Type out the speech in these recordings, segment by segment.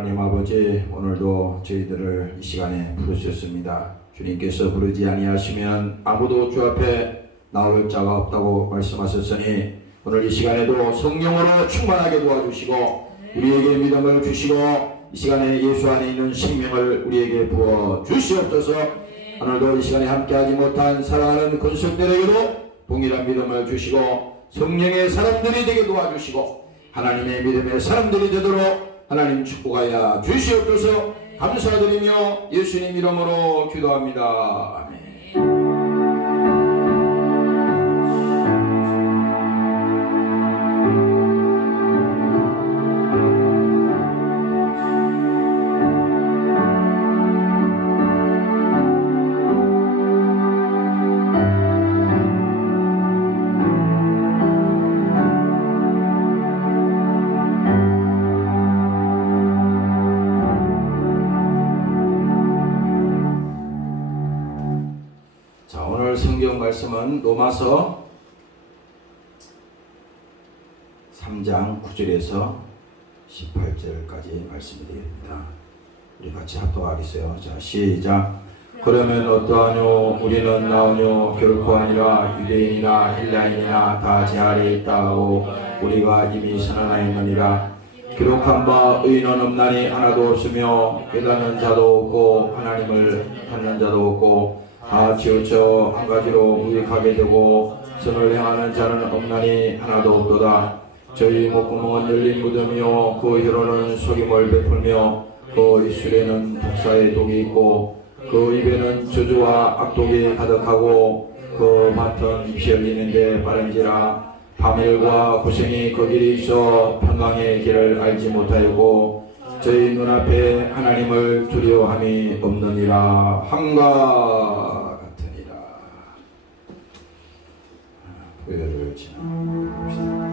하나님 아버지, 오늘도 저희들을 이 시간에 부르셨습니다. 주님께서 부르지 아니하시면 아무도 주 앞에 나올 자가 없다고 말씀하셨으니 오늘 이 시간에도 성령으로 충만하게 도와주시고 우리에게 믿음을 주시고 이 시간에 예수 안에 있는 생명을 우리에게 부어 주시옵소서. 오늘도 이 시간에 함께하지 못한 사랑하는 권속들에게도 동일한 믿음을 주시고 성령의 사람들이 되게 도와주시고 하나님의 믿음의 사람들이 되도록 하나님 축복하여 주시옵소서. 감사드리며 예수님 이름으로 기도합니다. 아멘. 성경 말씀은 로마서 3장 9절에서 18절까지 말씀이 되겠습니다. 우리 같이 합독하겠어요. 자, 시작. 그러면 어떠하뇨? 우리는 나오뇨? 결코 아니라 유대인이나 헬라인이나 다 제 아래에 있다고 우리가 이미 선언하였느니라. 기록한 바 의인은 없나니 하나도 없으며 깨닫는 자도 없고 하나님을 찾는 자도 없고 다 치우쳐 한 가지로 무익하게 되고 선을 행하는 자는 없나니 하나도 없도다. 저희 목구멍은 열린 무덤이요 그 혀로는 속임을 베풀며 그 입술에는 독사의 독이 있고 그 입에는 저주와 악독이 가득하고 그 맡은 입이 열리는데 빠른지라. 파멸과 고생이 그 길이 있어 평강의 길을 알지 못하였고 저희 눈앞에 하나님을 두려워함이 없느니라. 한가 교회를 지나봅시다.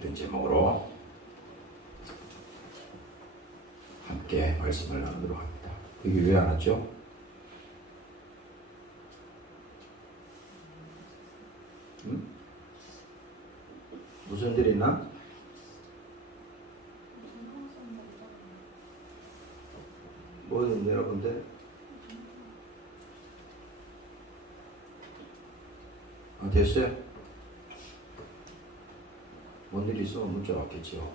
이런 제목으로 함께 말씀을 나누도록 합니다. 여기 왜 안 왔죠? 무슨 일 있나? 뭐든 여러분들 됐어요? 뭔 일이 있으면 문자 왔겠죠.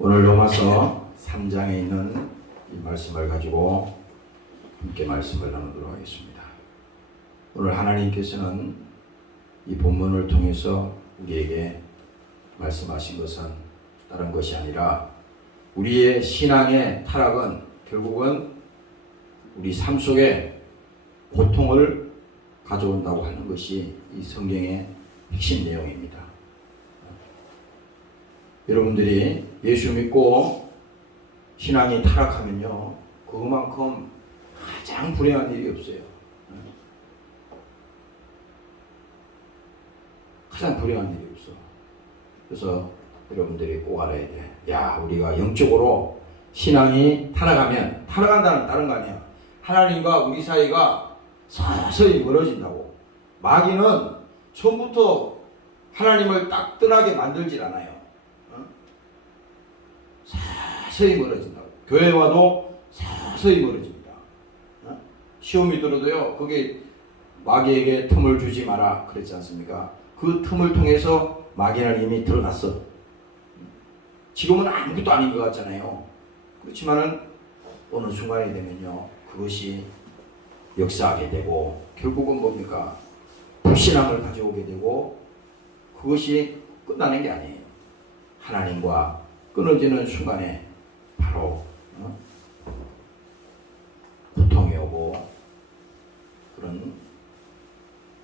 오늘 로마서 3장에 있는 이 말씀을 가지고 함께 말씀을 나누도록 하겠습니다. 오늘 하나님께서는 이 본문을 통해서 우리에게 말씀하신 것은 다른 것이 아니라 우리의 신앙의 타락은 결국은 우리 삶 속에 고통을 가져온다고 하는 것이 이 성경의 핵심 내용입니다. 여러분들이 예수 믿고 신앙이 타락하면요, 그만큼 가장 불행한 일이 없어요. 가장 불행한 일이 없어. 그래서 여러분들이 꼭 알아야 돼. 야, 우리가 영적으로 신앙이 타락하면, 타락한다는 다른 거 아니야. 하나님과 우리 사이가 서서히 멀어진다고. 마귀는 처음부터 하나님을 딱 떠나게 만들질 않아요. 서서히 멀어진다고. 교회와도 서서히 멀어집니다. 시험이 들어도요, 그게 마귀에게 틈을 주지 마라 그랬지 않습니까? 그 틈을 통해서 마귀는 이미 드러났어. 지금은 아무것도 아닌 것 같잖아요. 그렇지만은 어느 순간이 되면요, 그것이 역사하게 되고 결국은 뭡니까? 불신앙을 가져오게 되고 그것이 끝나는 게 아니에요. 하나님과 끊어지는 순간에 바로 고통이 오고 그런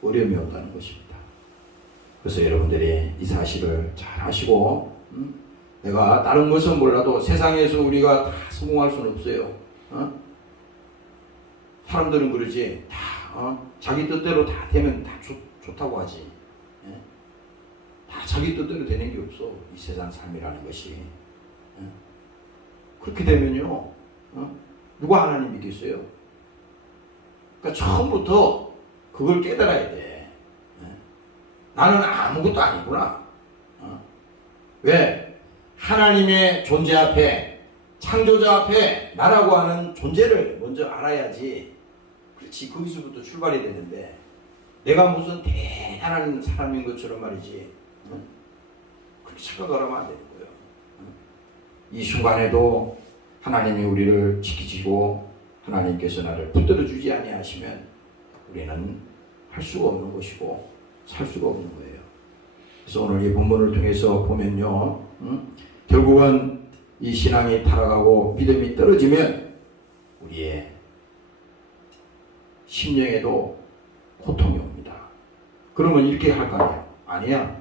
어려움이 온다는 것입니다. 그래서 여러분들이 이 사실을 잘 아시고, 내가 다른 것은 몰라도 세상에서 우리가 다 성공할 수는 없어요. 사람들은 그러지. 다 자기 뜻대로 다 되면 다 좋다고 하지. 다 자기 뜻대로 되는 게 없어. 이 세상 삶이라는 것이. 그렇게 되면요, 누가 하나님 믿겠어요? 그러니까 처음부터 그걸 깨달아야 돼. 나는 아무것도 아니구나. 왜? 하나님의 존재 앞에, 창조자 앞에 나라고 하는 존재를 먼저 알아야지. 그렇지, 거기서부터 출발이 되는데 내가 무슨 대단한 사람인 것처럼 말이지, 그렇게 착각을 하면 안 되는 거예요. 이 순간에도 하나님이 우리를 지키시고 하나님께서 나를 붙들어 주지 아니하시면 우리는 할 수가 없는 것이고 살 수가 없는 거예요. 그래서 오늘 이 본문을 통해서 보면요, 결국은 이 신앙이 타락하고 믿음이 떨어지면 우리의 심령에도 고통이 옵니다. 그러면 이렇게 할 거 아니야? 아니야.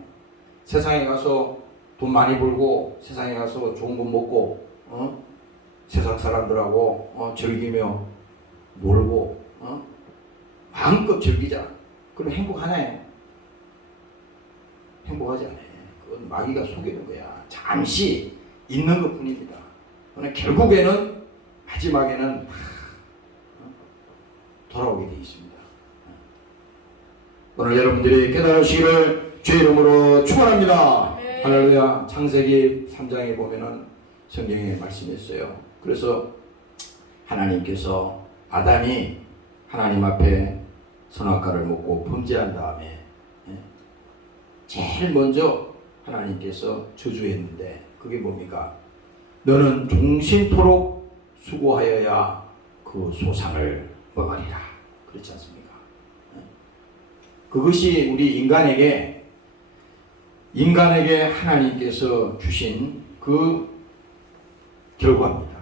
세상에 가서 돈 많이 벌고 세상에 가서 좋은 거 먹고 세상 사람들하고 즐기며 놀고 마음껏 즐기자. 그럼 행복하나요? 행복하지 않아요. 그건 마귀가 속이는 거야. 잠시 있는 것 뿐입니다. 그러나 결국에는, 마지막에는 돌아오게 되어 있습니다. 오늘 여러분들이 깨달으시기를 주의 이름으로 축원합니다. 네. 할렐루야. 창세기 3장에 보면은 성경에 말씀이 있어요. 그래서 하나님께서 아담이 하나님 앞에 선악과를 먹고 범죄한 다음에 제일 먼저 하나님께서 저주했는데 그게 뭡니까? 너는 종신토록 수고하여야 그 소상을 먹으리라. 그렇지 않습니까? 그것이 우리 인간에게 하나님께서 주신 그 결과입니다.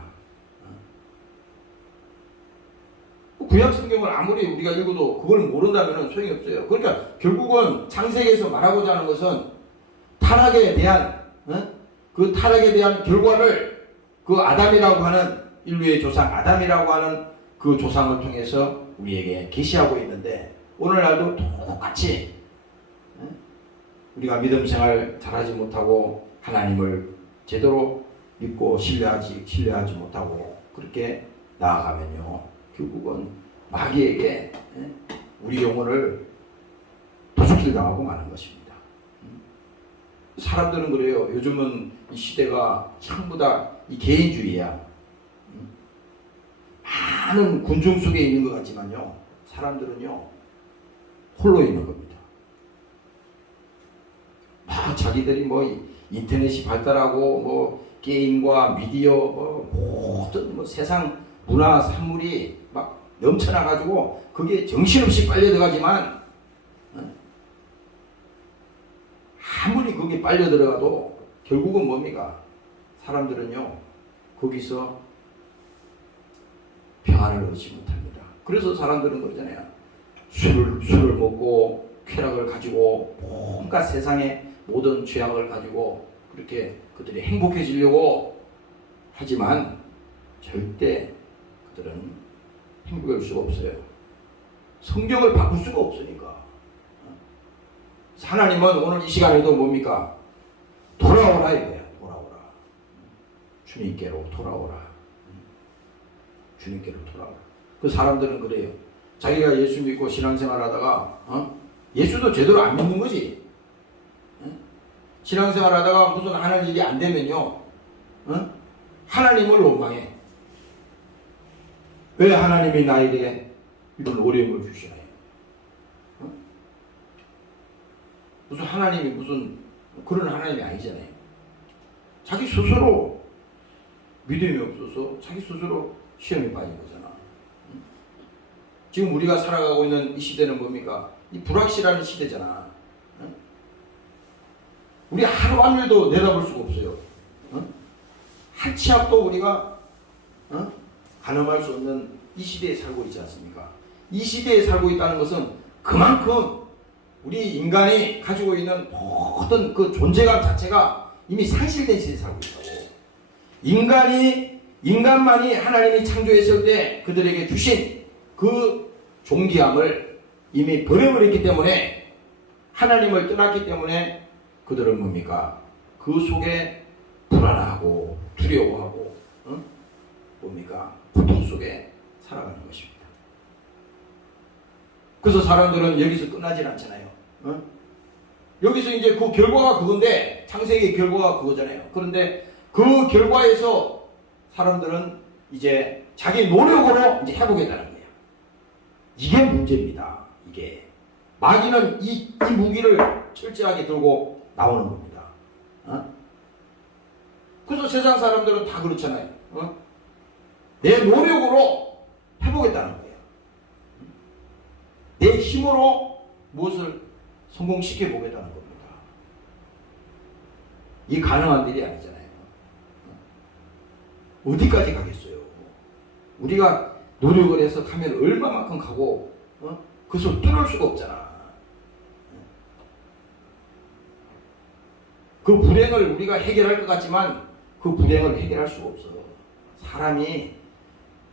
구약 성경을 아무리 우리가 읽어도 그걸 모른다면 소용이 없어요. 그러니까 결국은 창세기에서 말하고자 하는 것은 타락에 대한 그 타락에 대한 결과를 그 아담이라고 하는 인류의 조상 아담이라고 하는 그 조상을 통해서 우리에게 계시하고 있는데 오늘날도 똑같이 우리가 믿음 생활 잘하지 못하고 하나님을 제대로 믿고 신뢰하지 못하고 그렇게 나아가면요, 결국은 마귀에게 우리 영혼을 도둑질 당하고 마는 것입니다. 사람들은 그래요. 요즘은 이 시대가 전부 다 이 개인주의야. 많은 군중 속에 있는 것 같지만요, 사람들은요 홀로 있는 겁니다. 막 자기들이 뭐 인터넷이 발달하고 뭐 게임과 미디어 모든 뭐 세상 문화 산물이 막 넘쳐나가지고 그게 정신없이 빨려들어가지만 아무리 그게 빨려들어가도 결국은 뭡니까? 사람들은요 거기서 평안을 얻지 못합니다. 그래서 사람들은 그러잖아요. 술을 먹고 쾌락을 가지고 온갖 세상의 모든 죄악을 가지고 그렇게 그들이 행복해지려고 하지만 절대 그들은 행복할 수가 없어요. 성경을 바꿀 수가 없으니까. 하나님은 오늘 이 시간에도 뭡니까? 돌아오라 이거야. 돌아오라. 주님께로 돌아오라. 주님께로 돌아오라. 그 사람들은 그래요. 자기가 예수 믿고 신앙생활 하다가 예수도 제대로 안 믿는 거지. 신앙생활 하다가 무슨 하는 일이 안 되면요, 하나님을 원망해. 왜 하나님이 나에게 이런 어려움을 주시나요? 무슨 하나님이 무슨 그런 하나님이 아니잖아요. 자기 스스로 믿음이 없어서 자기 스스로 시험에 빠진 거잖아. 지금 우리가 살아가고 있는 이 시대는 뭡니까? 이 불확실한 시대잖아. 우리 하루 한 일도 내다볼 수가 없어요. 한 치 앞도 우리가 가늠할 수 없는 이 시대에 살고 있지 않습니까? 이 시대에 살고 있다는 것은 그만큼 우리 인간이 가지고 있는 모든 그 존재감 자체가 이미 상실된 시대에 살고 있다고. 인간만이 하나님이 창조했을 때 그들에게 주신 그 존귀함을 이미 버려버렸기 때문에, 하나님을 떠났기 때문에 그들은 뭡니까? 그 속에 불안하고 두려워하고 뭡니까? 고통 속에 살아가는 것입니다. 그래서 사람들은 여기서 끝나질 않잖아요. 여기서 이제 그 결과가 그건데, 창세기의 결과가 그거잖아요. 그런데 그 결과에서 사람들은 이제 자기 노력으로 이제 해보겠다는 거예요. 이게 문제입니다. 이게 마귀는 이 무기를 철저하게 들고 나오는 겁니다. 그래서 세상 사람들은 다 그렇잖아요. 내 노력으로 해보겠다는 거예요. 내 힘으로 무엇을 성공시켜 보겠다는 겁니다. 이 가능한 일이 아니잖아요. 어디까지 가겠어요? 우리가 노력을 해서 가면 얼마만큼 가고 그것을 뚫을 수가 없잖아. 그 불행을 우리가 해결할 것 같지만 그 불행을 해결할 수가 없어. 사람이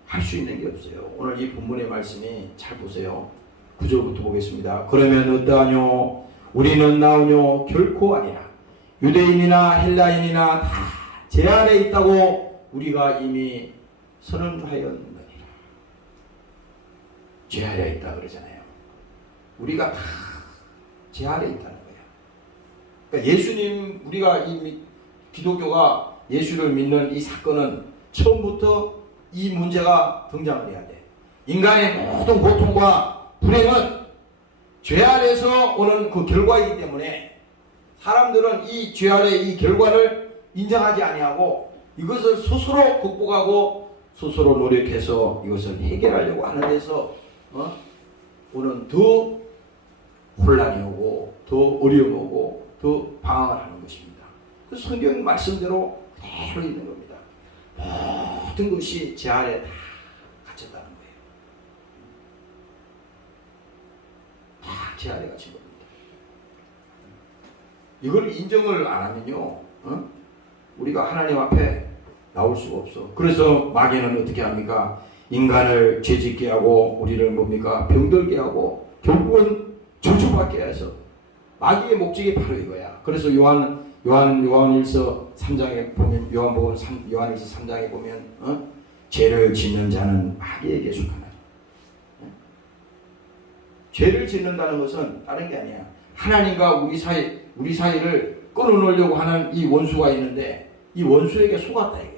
할 수 있는 게 없어요. 오늘 이 본문의 말씀이 잘 보세요. 9절부터 보겠습니다. 그러면 어떠하뇨? 우리는 나오뇨? 결코 아니라. 유대인이나 헬라인이나 다 제 안에 있다고 우리가 이미 선언하였느니라. 제 안에 있다 그러잖아요. 우리가 다 제 안에 있다는 거예요. 그러니까 예수님, 우리가 이 기독교가 예수를 믿는 이 사건은 처음부터 이 문제가 등장을 해야 돼. 인간의 모든 고통과 불행은 죄 아래에서 오는 그 결과이기 때문에 사람들은 이 죄 아래 이 결과를 인정하지 아니하고 이것을 스스로 극복하고 스스로 노력해서 이것을 해결하려고 하는 데서 오는 더 혼란이 오고 더 어려움이 오고 더 방황을 하는 것입니다. 그 성경 말씀대로 그대로 있는 겁니다. 모든 것이 제 안에 다 갇혔다는 거예요. 다 제 안에 갇힌 겁니다. 이걸 인정을 안 하면요, 우리가 하나님 앞에 나올 수가 없어. 그래서 마귀는 어떻게 합니까? 인간을 죄짓게 하고 우리를 뭡니까? 병들게 하고 결국은 저주받게 해서 마귀의 목적이 바로 이거야. 그래서 요한일서 3장에 보면 요한일서 3장에 보면 죄를 짓는 자는 마귀에게 속하나. 죄를 짓는다는 것은 다른 게 아니야. 하나님과 우리 사이를 끊어놓으려고 하는 이 원수가 있는데 이 원수에게 속았다 이거예요.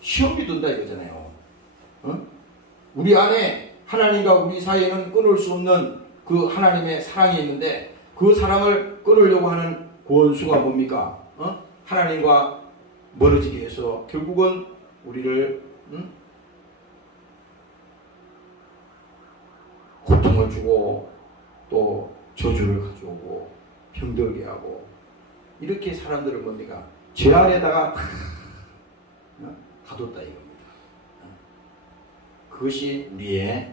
시험이 든다 이거잖아요. 우리 안에 하나님과 우리 사이에는 끊을 수 없는 그 하나님의 사랑이 있는데 그 사랑을 끊으려고 하는 그 원수가 뭡니까? 하나님과 멀어지게 해서 결국은 우리를 고통을 주고 또 저주를 가져오고 병들게 하고 이렇게 사람들을 뭡니까? 죄 아래다가 가뒀다 이겁니다. 그것이 우리의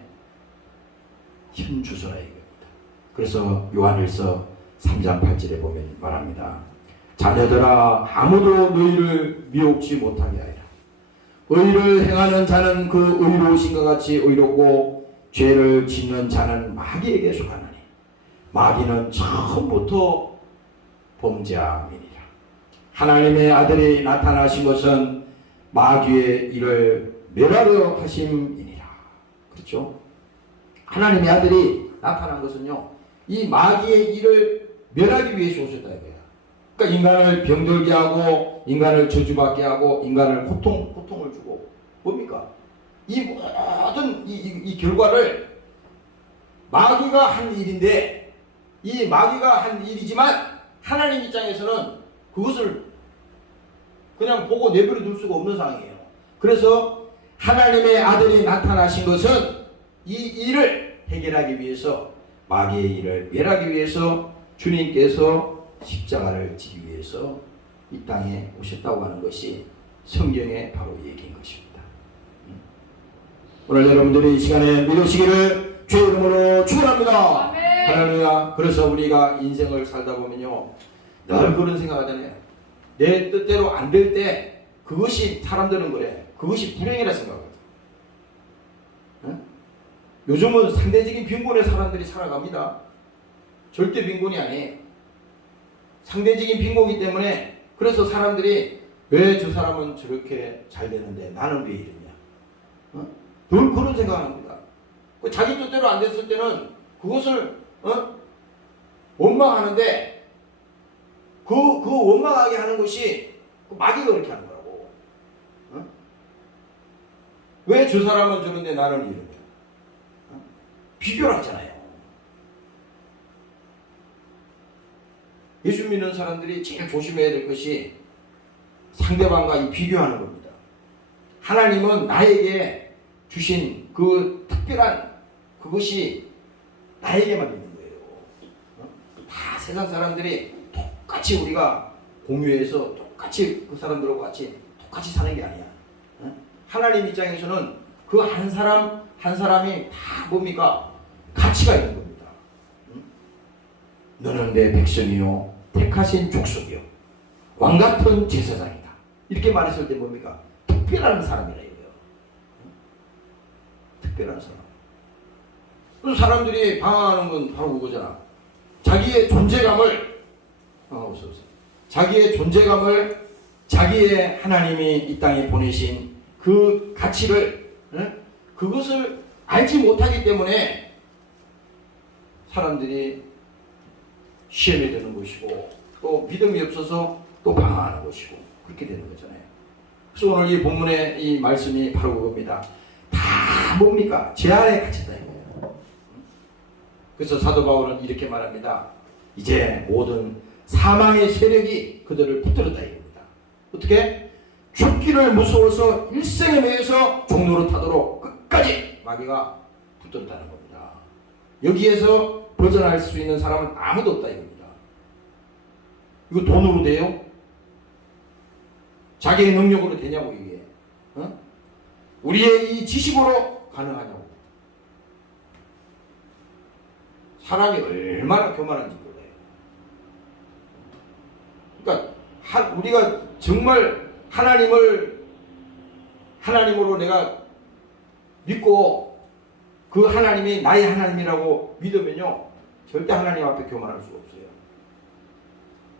현 주소라 이겁니다. 그래서 요한일서 3장 8절에 보면 말합니다. 자녀들아 아무도 너희를 미혹지 못하게 하리라. 의를 행하는 자는 그 의로우신 것 같이 의롭고 죄를 짓는 자는 마귀에게 속하나니 마귀는 처음부터 범죄함이니라. 하나님의 아들이 나타나신 것은 마귀의 일을 멸하려 하심이니라. 그렇죠? 하나님의 아들이 나타난 것은요, 이 마귀의 일을 멸하기 위해서 오셨다 이거야. 그러니까 인간을 병들게 하고 인간을 저주받게 하고 인간을 고통을 주고 뭡니까? 이 모든 이 결과를 마귀가 한 일인데 이 마귀가 한 일이지만 하나님 입장에서는 그것을 그냥 보고 내버려 둘 수가 없는 상황이에요. 그래서 하나님의 아들이 나타나신 것은 이 일을 해결하기 위해서 마귀의 일을 멸하기 위해서 주님께서 십자가를 지기 위해서 이 땅에 오셨다고 하는 것이 성경의 바로 얘기인 것입니다. 오늘 여러분들이 이 시간에 믿으시기를 주의 이름으로 축원합니다. 할렐루야. 그래서 우리가 인생을 살다 보면요 늘 그런 생각하잖아요. 내 뜻대로 안 될 때 그것이 사람들은 그래. 그것이 불행이라 생각하거든. 요즘은 상대적인 빈곤의 사람들이 살아갑니다. 절대 빈곤이 아니에요. 상대적인 빈곤이기 때문에 그래서 사람들이 왜 저 사람은 저렇게 잘 되는데 나는 왜 이러냐. 늘 그런 생각합니다. 자기 뜻대로 안 됐을 때는 그것을 원망하는데 그 원망하게 하는 것이 마귀가 그렇게 하는 거라고. 왜 저 사람은 저런데 나는 이러냐. 비교를 하잖아요. 예수 믿는 사람들이 제일 조심해야 될 것이 상대방과 이 비교하는 겁니다. 하나님은 나에게 주신 그 특별한 그것이 나에게만 있는 거예요. 다 세상 사람들이 똑같이 우리가 공유해서 똑같이 그 사람들하고 똑같이 사는 게 아니야. 하나님 입장에서는 그 한 사람 한 사람이 다 뭡니까? 가치가 있는 겁니다. 너는 내 백성이요 택하신 족속이요 왕같은 제사장이다. 이렇게 말했을 때 뭡니까? 특별한 사람이라 이거예요. 특별한 사람. 그래서 사람들이 방황하는 건 바로 그거잖아. 자기의 존재감을 자기의 하나님이 이 땅에 보내신 그 가치를 그것을 알지 못하기 때문에 사람들이 시험에 드는 것이고 또 믿음이 없어서 또 방황하는 것이고 그렇게 되는 거잖아요. 그래서 오늘 이 본문의 이 말씀이 바로 그겁니다. 다 뭡니까? 죄 아래에 갇혔다 이거예요. 그래서 사도 바울은 이렇게 말합니다. 이제 모든 사망의 세력이 그들을 붙들었다 이겁니다. 어떻게? 죽기를 무서워서 일생에 매여서 종로로 타도록 끝까지 마귀가 붙들었다는 겁니다. 여기에서 벗어날 수 있는 사람은 아무도 없다 이겁니다. 이거 돈으로 돼요? 자기의 능력으로 되냐고 이게. 우리의 이 지식으로 가능하냐고. 사람이 얼마나 교만한지 몰라요. 그러니까 우리가 정말 하나님으로 내가 믿고 그 하나님이 나의 하나님이라고 믿으면요 절대 하나님 앞에 교만할 수가 없어요.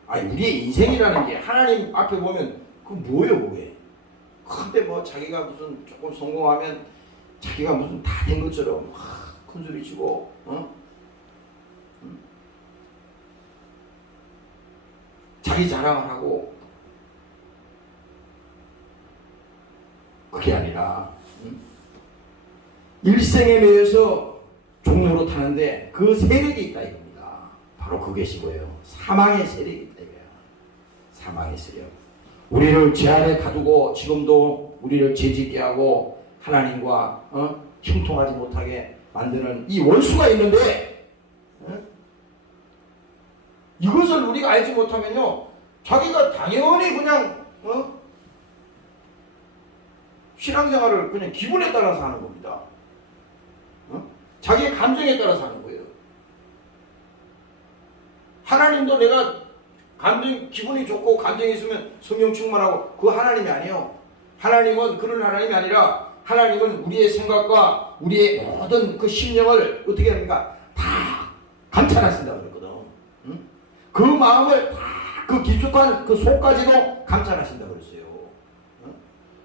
아니 우리의 인생이라는 게 하나님 앞에 보면 그 뭐예요 그게. 근데 뭐 자기가 무슨 조금 성공하면 자기가 무슨 다 된 것처럼 큰 소리 치고 자기 자랑을 하고 그게 아니라 일생에 매여서 종로로 타는데 그 세력이 있다 이겁니다. 바로 그것이 뭐예요? 사망의 세력이 있다 이거예요. 사망의 세력. 우리를 죄 아래 가두고 지금도 우리를 죄짓게 하고 하나님과 형통하지 못하게 만드는 이 원수가 있는데 이것을 우리가 알지 못하면요 자기가 당연히 그냥 신앙생활을 그냥 기분에 따라서 하는 겁니다. 자기의 감정에 따라서 하는 거예요. 하나님도 내가 기분이 좋고 감정이 있으면 성령 충만하고 그 하나님이 아니에요. 하나님은 그런 하나님이 아니라 하나님은 우리의 생각과 우리의 모든 그 심령을 어떻게 합니까? 다 감찰하신다고 그랬거든. 그 마음을 다 그 깊숙한 그 속까지도 감찰하신다고 그랬어요.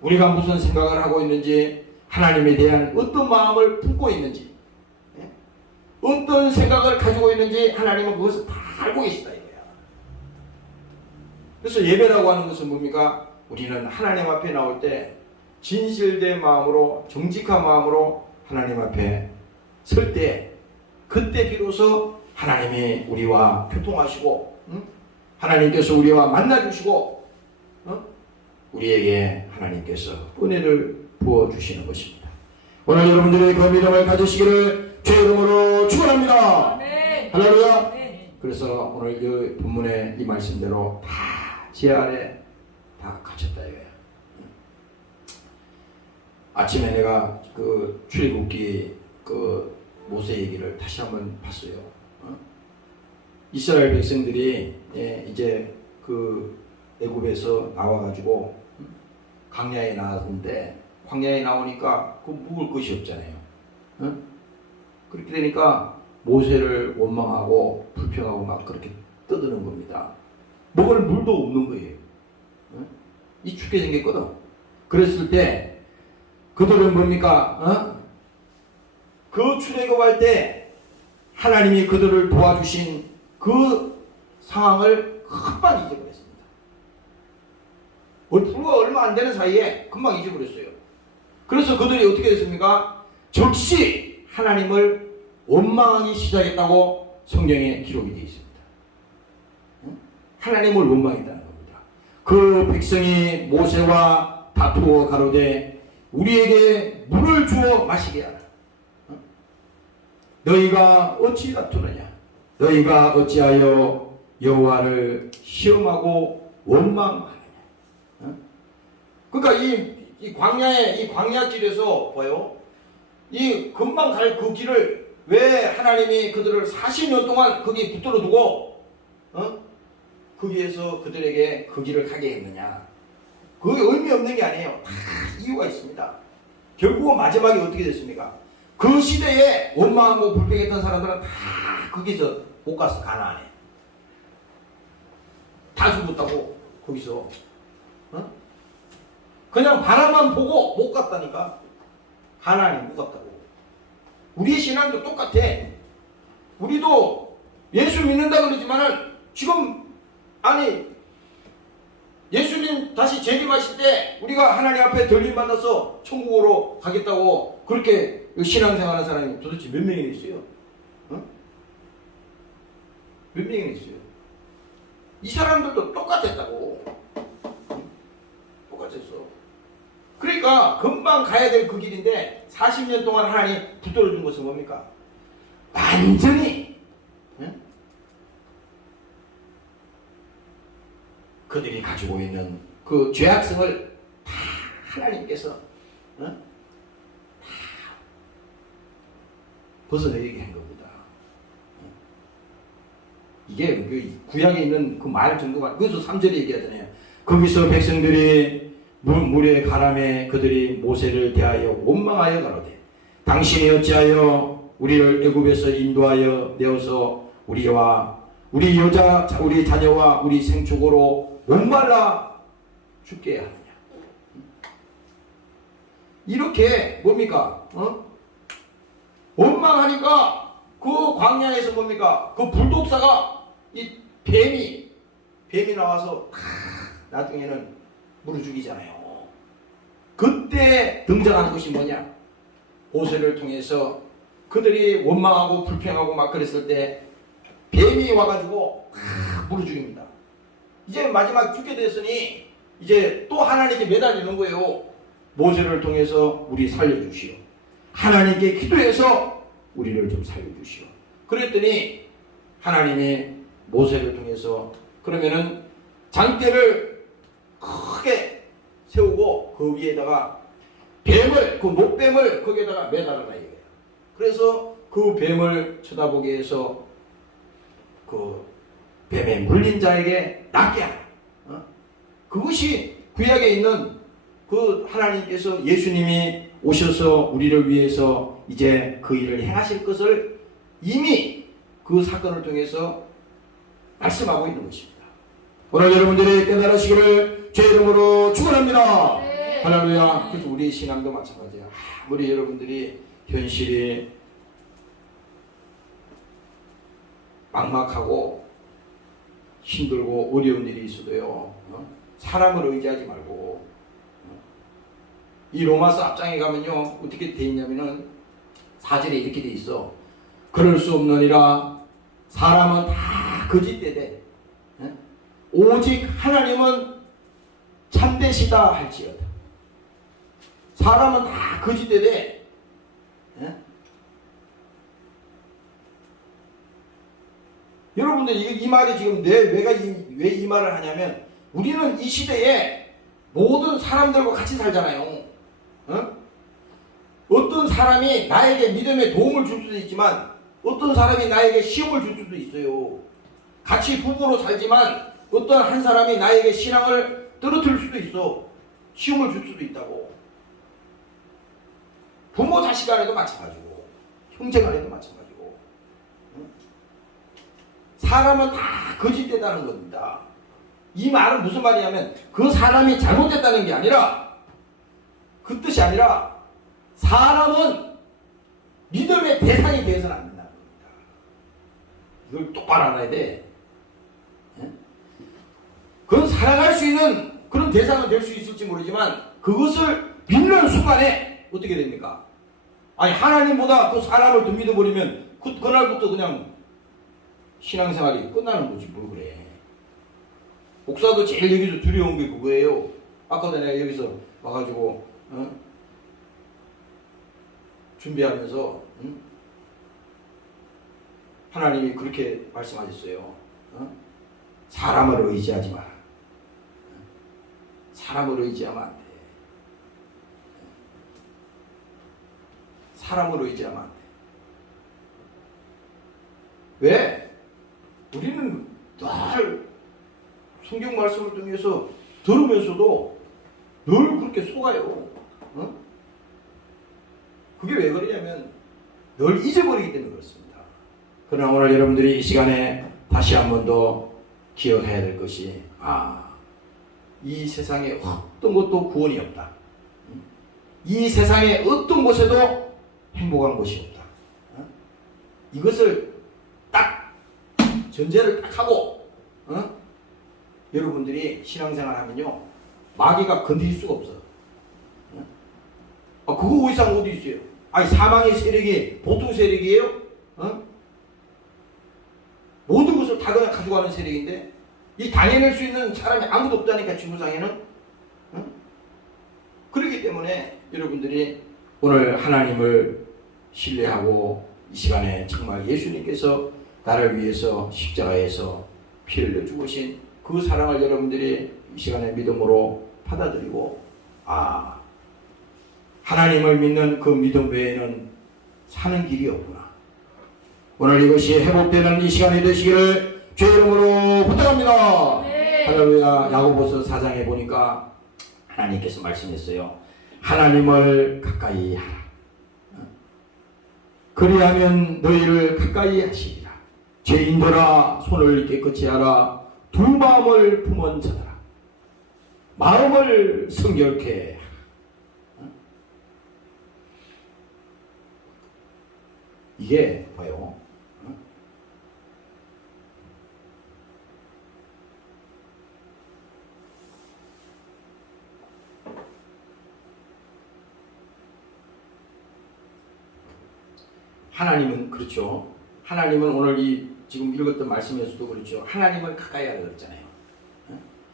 우리가 무슨 생각을 하고 있는지 하나님에 대한 어떤 마음을 품고 있는지 어떤 생각을 가지고 있는지 하나님은 그것을 다 알고 계시다 이거야. 그래서 예배라고 하는 것은 뭡니까? 우리는 하나님 앞에 나올 때 진실된 마음으로 정직한 마음으로 하나님 앞에 설 때 그때 비로소 하나님이 우리와 교통하시고 하나님께서 우리와 만나주시고 우리에게 하나님께서 은혜를 부어주시는 것입니다. 오늘 여러분들의 그 믿음을 가지시기를 주의 이름으로 축원합니다. 할렐루야. 그래서 오늘 이 본문의 이 말씀대로 다 제 아래 다 갇혔다 이거예요. 아침에 내가 그 출애굽기 그 모세 얘기를 다시 한번 봤어요. 이스라엘 백성들이 이제 그 애굽에서 나와가지고 광야에 나왔는데 광야에 나오니까 그 묵을 것이 없잖아요. 그렇게 되니까 모세를 원망하고 불평하고 막 그렇게 떠드는 겁니다. 먹을 물도 없는 거예요. 이 춥게 생겼거든. 그랬을 때 그들은 뭡니까? 그 출애굽할 때 하나님이 그들을 도와주신 그 상황을 금방 잊어버렸습니다. 불과 얼마 안 되는 사이에 금방 잊어버렸어요. 그래서 그들이 어떻게 됐습니까? 즉시 하나님을 원망하기 시작했다고 성경에 기록이 되어 있습니다. 하나님을 원망했다는 겁니다. 그 백성이 모세와 다투어 가로되 우리에게 물을 주어 마시게 하라. 너희가 어찌 다투느냐? 너희가 어찌하여 여호와를 시험하고 원망하느냐? 그러니까 이 광야의 이 광야길에서 봐요. 이 금방 갈 그 길을 왜 하나님이 그들을 40년 동안 거기 붙들어 두고 거기에서 그들에게 그 길을 가게 했느냐? 그게 의미 없는 게 아니에요. 다 이유가 있습니다. 결국은 마지막에 어떻게 됐습니까? 그 시대에 원망하고 불평했던 사람들은 다 거기서 못 갔어. 가나안에 다 죽었다고. 거기서 그냥 바라만 보고 못 갔다니까. 가나안에 못 갔다고. 우리의 신앙도 똑같아. 우리도 예수 믿는다 그러지만은 지금 아니 예수님 다시 재림하실 때 우리가 하나님 앞에 들림 받아서 천국으로 가겠다고 그렇게 신앙생활하는 사람이 도대체 몇 명이나 있어요? 몇 명이나 있어요? 이 사람들도 똑같았다고. 똑같았어. 그러니까 금방 가야 될 그 길인데 40년 동안 하나님 붙들어 준 것은 뭡니까? 완전히 그들이 가지고 있는 그 죄악성을 다 하나님께서 다 벗어내게 한 겁니다. 이게 그 구약에 있는 그 말 정도가, 그래서 3절에 얘기하잖아요. 거기서 백성들이 물의 가람에 그들이 모세를 대하여 원망하여 가로되 당신이 어찌하여 우리를 애굽에서 인도하여 내어서 우리와 우리 여자 우리 자녀와 우리 생축으로 목말라 죽게 하느냐. 이렇게 뭡니까? 원망하니까 그 광야에서 뭡니까? 그 불독사가 이 뱀이 나와서 나중에는 물을 죽이잖아요. 그때 등장하는 것이 뭐냐? 모세를 통해서 그들이 원망하고 불평하고 막 그랬을 때 뱀이 와가지고 물을 죽입니다. 이제 마지막 죽게 됐으니 이제 또 하나님께 매달리는 거예요. 모세를 통해서 우리 살려주시오. 하나님께 기도해서 우리를 좀 살려주시오. 그랬더니 하나님이 모세를 통해서 그러면은 장대를 크게 세우고 그 위에다가 뱀을, 그 목뱀을 거기에다가 매달아라 이거예요. 그래서 그 뱀을 쳐다보게 해서 그 뱀에 물린 자에게 낫게 하라. 그것이 구약에 있는 그 하나님께서 예수님이 오셔서 우리를 위해서 이제 그 일을 행하실 것을 이미 그 사건을 통해서 말씀하고 있는 것입니다. 오늘 여러분들이 깨달으시기를 제 이름으로 축원합니다. 네. 할렐루야. 그래서 우리 신앙도 마찬가지야. 아무리 여러분들이 현실이 막막하고 힘들고 어려운 일이 있어도요, 사람을 의지하지 말고, 이 로마서 앞장에 가면요 어떻게 돼 있냐면은 4절에 이렇게 돼 있어. 그럴 수 없느니라. 사람은 다 거짓되되 오직 하나님은 참되시다 할지어다. 사람은 다 거짓되되 여러분들 이 말이 지금 왜 이 말을 하냐면 우리는 이 시대에 모든 사람들과 같이 살잖아요. 어떤 사람이 나에게 믿음의 도움을 줄 수도 있지만 어떤 사람이 나에게 시험을 줄 수도 있어요. 같이 부부로 살지만 어떤 한 사람이 나에게 신앙을 떨어뜨릴 수도 있어. 시험을 줄 수도 있다고. 부모 자식 간에도 마찬가지고 형제 간에도 마찬가지고. 사람은 다 거짓되다는 겁니다. 이 말은 무슨 말이냐면 그 사람이 잘못됐다는 게 아니라 그 뜻이 아니라 사람은 믿음의 대상이 되어서는 안 된다는 겁니다. 이걸 똑바로 알아야 돼. 그건 살아갈 수 있는 그런 대상은 될 수 있을지 모르지만 그것을 믿는 순간에 어떻게 됩니까? 아니 하나님보다 그 사람을 더 믿어버리면 그날부터 그냥 신앙생활이 끝나는 거지 뭘 그래. 목사도 제일 여기서 두려운 게 그거예요. 아까 전에 여기서 와가지고 준비하면서 하나님이 그렇게 말씀하셨어요. 사람을 의지하지 마라. 사람을 의지하면 안 돼. 사람을 의지하면 안 돼. 왜? 우리는 늘 성경 말씀을 통해서 들으면서도 늘 그렇게 속아요. 그게 왜 그러냐면 늘 잊어버리기 때문에 그렇습니다. 그러나 오늘 여러분들이 이 시간에 다시 한 번 더 기억해야 될 것이 이 세상에 어떤 것도 구원이 없다. 이 세상에 어떤 곳에도 행복한 곳이 없다. 이것을 딱 전제를 딱 하고 여러분들이 신앙생활 하면요 마귀가 건드릴 수가 없어. 그거 이상 어디 있어요? 아니 사망의 세력이 보통 세력이에요? 모든 것을 다 그냥 가져가는 세력인데 이 당해낼 수 있는 사람이 아무도 없다니까 지구상에는. 그렇기 때문에 여러분들이 오늘 하나님을 신뢰하고 이 시간에 정말 예수님께서 나를 위해서 십자가에서 피 흘려 죽으신 그 사랑을 여러분들이 이 시간에 믿음으로 받아들이고 하나님을 믿는 그 믿음 외에는 사는 길이 없구나. 오늘 이것이 회복되는 이 시간이 되시기를 주 이름으로 부탁합니다. 네. 할렐루야. 야고보서 4장에 보니까 하나님께서 말씀했어요. 하나님을 가까이 하라. 그리하면 너희를 가까이 하시리라. 죄인들아 손을 깨끗이 하라. 두 마음을 품은 자들아 마음을 성결케 하라. 이게 뭐예요? 하나님은 그렇죠. 하나님은 오늘 이 지금 읽었던 말씀에서도 그렇죠. 하나님을 가까이 하라 그랬잖아요.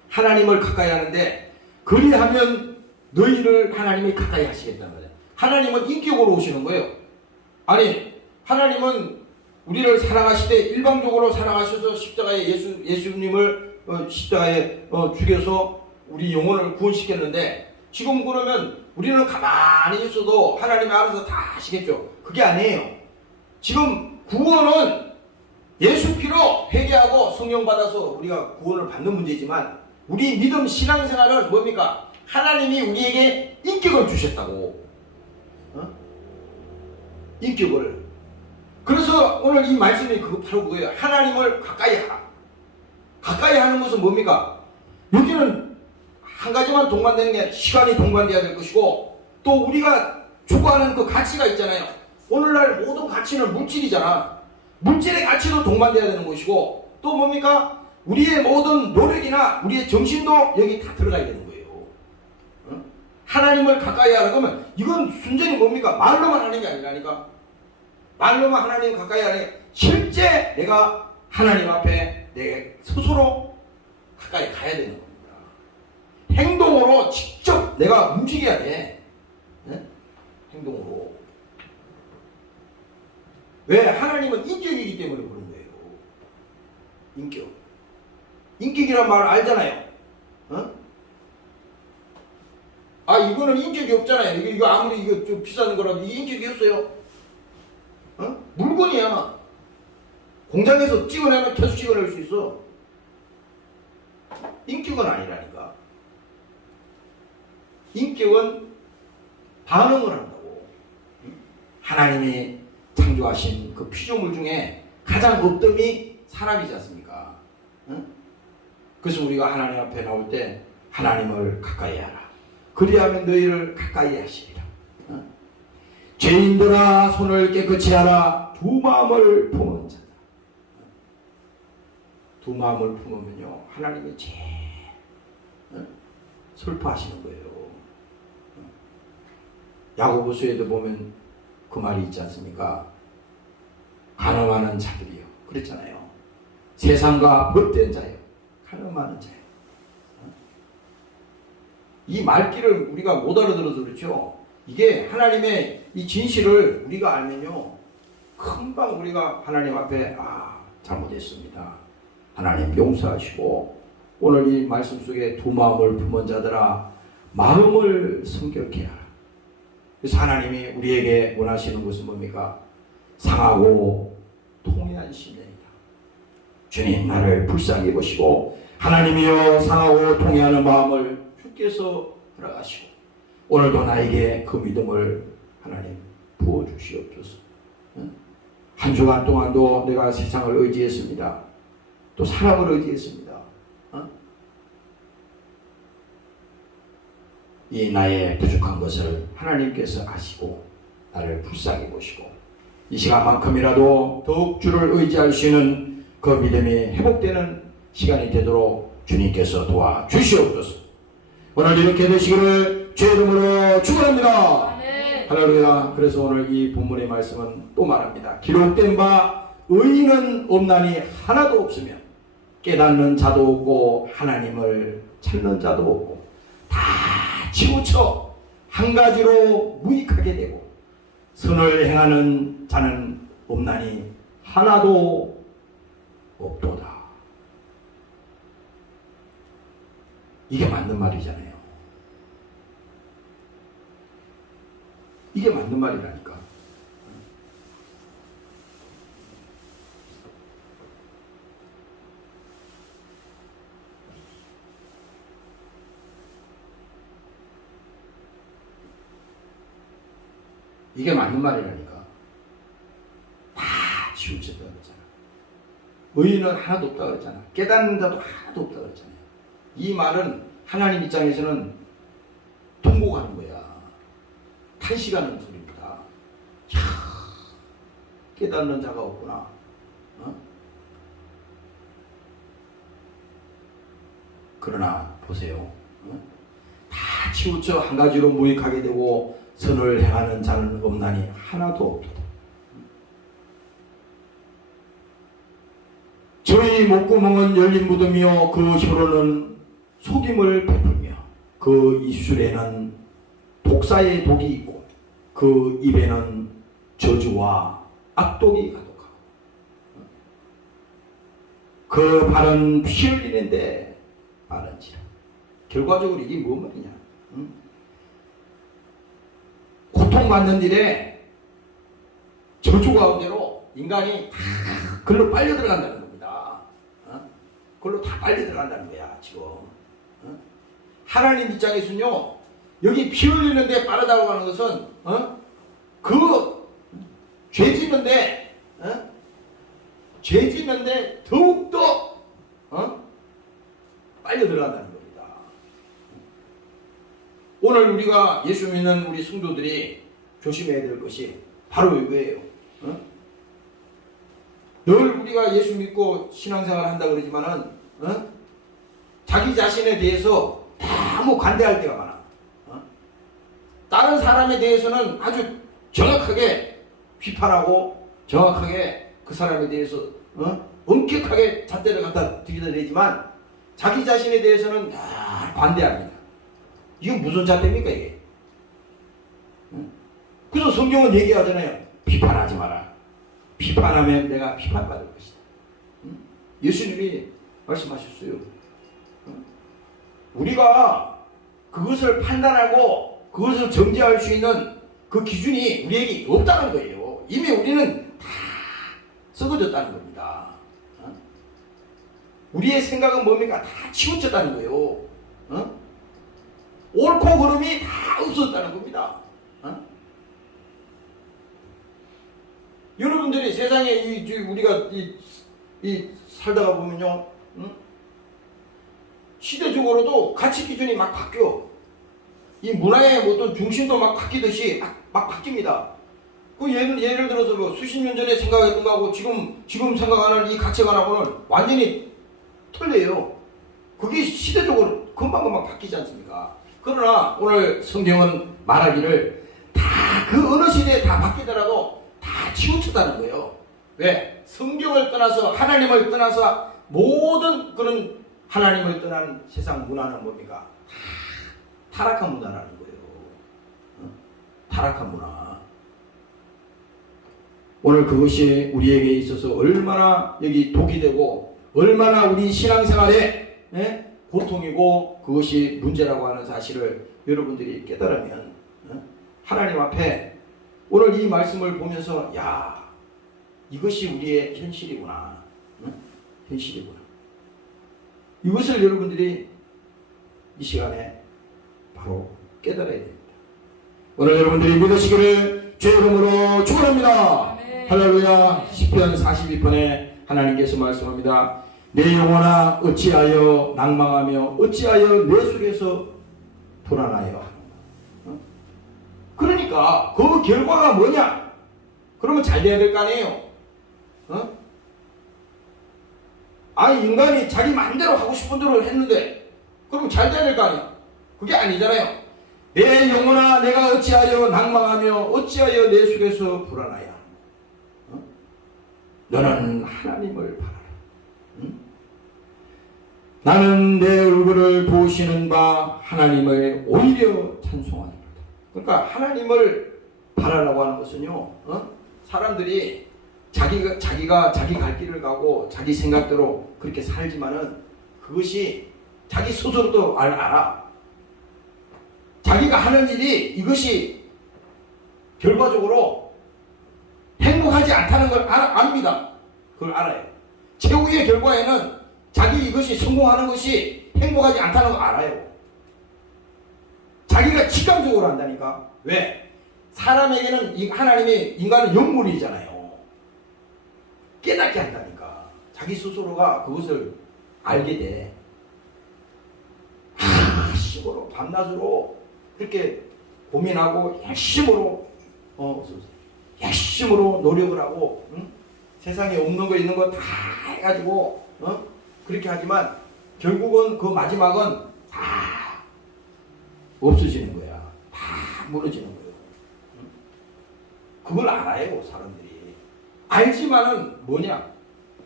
하나님을 가까이 하는데 그리하면 너희를 하나님이 가까이 하시겠다는 거예요. 하나님은 인격으로 오시는 거예요. 아니 하나님은 우리를 사랑하실 때 일방적으로 사랑하셔서 십자가에 예수님을 십자가에 죽여서 우리 영혼을 구원시켰는데 지금 그러면 우리는 가만히 있어도 하나님이 알아서 다 하시겠죠. 그게 아니에요. 지금 구원은 예수 피로 회개하고 성령 받아서 우리가 구원을 받는 문제지만 우리 믿음 신앙생활은 뭡니까? 하나님이 우리에게 인격을 주셨다고. 인격을. 그래서 오늘 이 말씀이 바로 그거예요. 하나님을 가까이 하라. 가까이 하는 것은 뭡니까? 여기는 한 가지만 동반되는 게 시간이 동반돼야 될 것이고 또 우리가 추구하는 그 가치가 있잖아요. 오늘날 모든 가치는 물질이잖아. 물질의 가치도 동반돼야 되는 것이고 또 뭡니까? 우리의 모든 노력이나 우리의 정신도 여기 다 들어가야 되는 거예요. 하나님을 가까이 하라 그러면 이건 순전히 뭡니까? 말로만 하는 게 아니라니까. 말로만 하나님 가까이 하는 게 실제 내가 하나님 앞에 내 스스로 가까이 가야 되는 겁니다. 행동으로 직접 내가 움직여야 돼. 행동으로. 왜? 하나님은 인격이기 때문에 그런 거예요. 인격. 인격이란 말을 알잖아요. 아 이거는 인격이 없잖아요. 이거 아무리 이거 좀 비싼 거라도 이 인격이 없어요. 물건이야. 공장에서 찍어내면 계속 찍어낼 수 있어. 인격은 아니라니까. 인격은 반응을 한다고. 하나님이 창조하신 그 피조물 중에 가장 어뜸이 사람이지 않습니까? 그래서 우리가 하나님 앞에 나올 때 하나님을 가까이 하라. 그리하면 너희를 가까이 하시리라. 죄인들아 손을 깨끗이 하라. 두 마음을 품은 자다. 두 마음을 품으면요 하나님이 제일 슬퍼하시는 거예요. 야고보서에도 보면 그 말이 있지 않습니까? 가늠하는 자들이요. 그랬잖아요. 세상과 벗된 자요. 가늠하는 자요. 이 말귀를 우리가 못 알아들어서 그렇죠. 이게 하나님의 이 진실을 우리가 알면요. 금방 우리가 하나님 앞에 잘못했습니다. 하나님 용서하시고 오늘 이 말씀 속에 두 마음을 품은 자들아 마음을 성결케 하라. 그래서 하나님이 우리에게 원하시는 것은 뭡니까? 상하고 통회한 심령이다. 주님 나를 불쌍히 보시고 하나님이여 상하고 통회하는 마음을 주께서 들어가시고 오늘도 나에게 그 믿음을 하나님 부어주시옵소서. 한 주간 동안도 내가 세상을 의지했습니다. 또 사람을 의지했습니다. 이 나의 부족한 것을 하나님께서 아시고 나를 불쌍히 보시고 이 시간만큼이라도 더욱 주를 의지할 수 있는 그 믿음이 회복되는 시간이 되도록 주님께서 도와주시옵소서. 오늘 이렇게 되시기를 주의 이름으로 축원합니다. 할렐루야. 그래서 오늘 이 본문의 말씀은 또 말합니다. 기록된 바 의인은 없나니 하나도 없으며 깨닫는 자도 없고 하나님을 찾는 자도 없고 다 치우쳐 한 가지로 무익하게 되고 선을 행하는 자는 없나니 하나도 없도다. 이게 맞는 말이잖아요. 이게 맞는 말이라니까. 이게 맞는 말이라니까. 의인은 하나도 없다 그랬잖아. 깨닫는 자도 하나도 없다 그랬잖아요. 이 말은 하나님 입장에서는 통곡하는 거야. 탄식하는 소리입니다. 야, 깨닫는 자가 없구나. 그러나 보세요. 다 치우쳐 한 가지로 무익하게 되고 선을 행하는 자는 없나니 하나도 없도다. 저희 목구멍은 열린 무덤이요 그 혀로는 속임을 베풀며 그 입술에는 독사의 독이 있고 그 입에는 저주와 악독이 가득하고 그 발은 피 흘리는데 빠른지라. 결과적으로 이게 뭔 말이냐? 고통받는 일에 저주 가운데로 인간이 다 그걸로 빨려 들어간다는 겁니다. 그걸로 다 빨려 들어간다는 거야 지금. 하나님 입장에서는요, 여기 피 흘리는데 빠르다고 하는 것은 그 죄 짓는데 죄 짓는데 더욱더 빨려 들어간다는 겁니다. 오늘 우리가 예수 믿는 우리 성도들이 조심해야 될 것이 바로 이거예요. 늘 우리가 예수 믿고 신앙생활 한다 그러지만은 자기 자신에 대해서 너무 관대할 때가 많아. 다른 사람에 대해서는 아주 정확하게 비판하고 정확하게 그 사람에 대해서 엄격하게 잣대를 갖다 들이다 대지만 자기 자신에 대해서는 관대합니다. 이건 무슨 잣대입니까 이게? 그래서 성경은 얘기하잖아요. 비판하지 마라. 비판하면 내가 비판받을 것이다. 예수님이 말씀하셨어요. 우리가 그것을 판단하고 그것을 정죄할 수 있는 그 기준이 우리에게 없다는 거예요. 이미 우리는 다 썩어졌다는 겁니다. 우리의 생각은 뭡니까? 다 치우쳤다는 거예요. 옳고 그름이 다 없어졌다는 겁니다. 여러분들이 세상에 우리가 살다가 보면요, 시대적으로도 가치 기준이 막 바뀌어. 이 문화의 어떤 중심도 막 바뀌듯이 막 바뀝니다. 그 예를 들어서 뭐 수십 년 전에 생각했던 거하고 지금 생각하는 이 가치관하고는 완전히 틀려요. 그게 시대적으로 금방금방 바뀌지 않습니까? 그러나 오늘 성경은 말하기를 다 그 어느 시대에 다 바뀌더라도 다 치우쳤다는 거예요. 왜? 성경을 떠나서 하나님을 떠나서 모든 그런 하나님을 떠난 세상 문화는 뭡니까? 타락한 문화라는 거예요. 타락한 문화. 오늘 그것이 우리에게 있어서 얼마나 여기 독이 되고 얼마나 우리 신앙생활에 고통이고 그것이 문제라고 하는 사실을 여러분들이 깨달으면 하나님 앞에 오늘 이 말씀을 보면서 야, 이것이 우리의 현실이구나. 현실이구나. 이것을 여러분들이 이 시간에 바로 깨달아야 됩니다. 오늘 여러분들이 믿으시기를 주의 이름으로 축원합니다. 할렐루야. 시편 42편에 하나님께서 말씀합니다. 내 영혼아 어찌하여 낭망하며 어찌하여 내 속에서 불안하여. 그러니까 그 결과가 뭐냐? 그러면 잘 돼야 될 거 아니에요. 인간이 자기 마음대로 하고 싶은 대로 했는데 그럼 잘 돼야 될 거 아니야? 그게 아니잖아요. 내 영혼아 내가 어찌하여 낭망하며 어찌하여 내 속에서 불안하여. 너는 하나님을 바라라. 나는 내 얼굴을 보시는 바 하나님을 오히려 찬송하노라. 그러니까 하나님을 바라라고 하는 것은요, 사람들이 자기가 자기 갈 길을 가고 자기 생각대로 그렇게 살지만은 그것이 자기 스스로도 알아. 자기가 하는 일이 이것이 결과적으로 행복하지 않다는 걸 압니다. 그걸 알아요. 최후의 결과에는 자기 이것이 성공하는 것이 행복하지 않다는 걸 알아요. 자기가 직감적으로 한다니까. 왜? 사람에게는 하나님이 인간은 영물이잖아요. 깨닫게 한다니까. 자기 스스로가 그것을 알게 돼. 열심으로 밤낮으로 그렇게 고민하고 열심으로 노력을 하고, 응? 세상에 없는 거 있는 거 다 해가지고 그렇게 하지만 결국은 그 마지막은 다 없어지는 거야. 다 무너지는 거예요. 응? 그걸 알아요, 사람들이. 알지만은 뭐냐?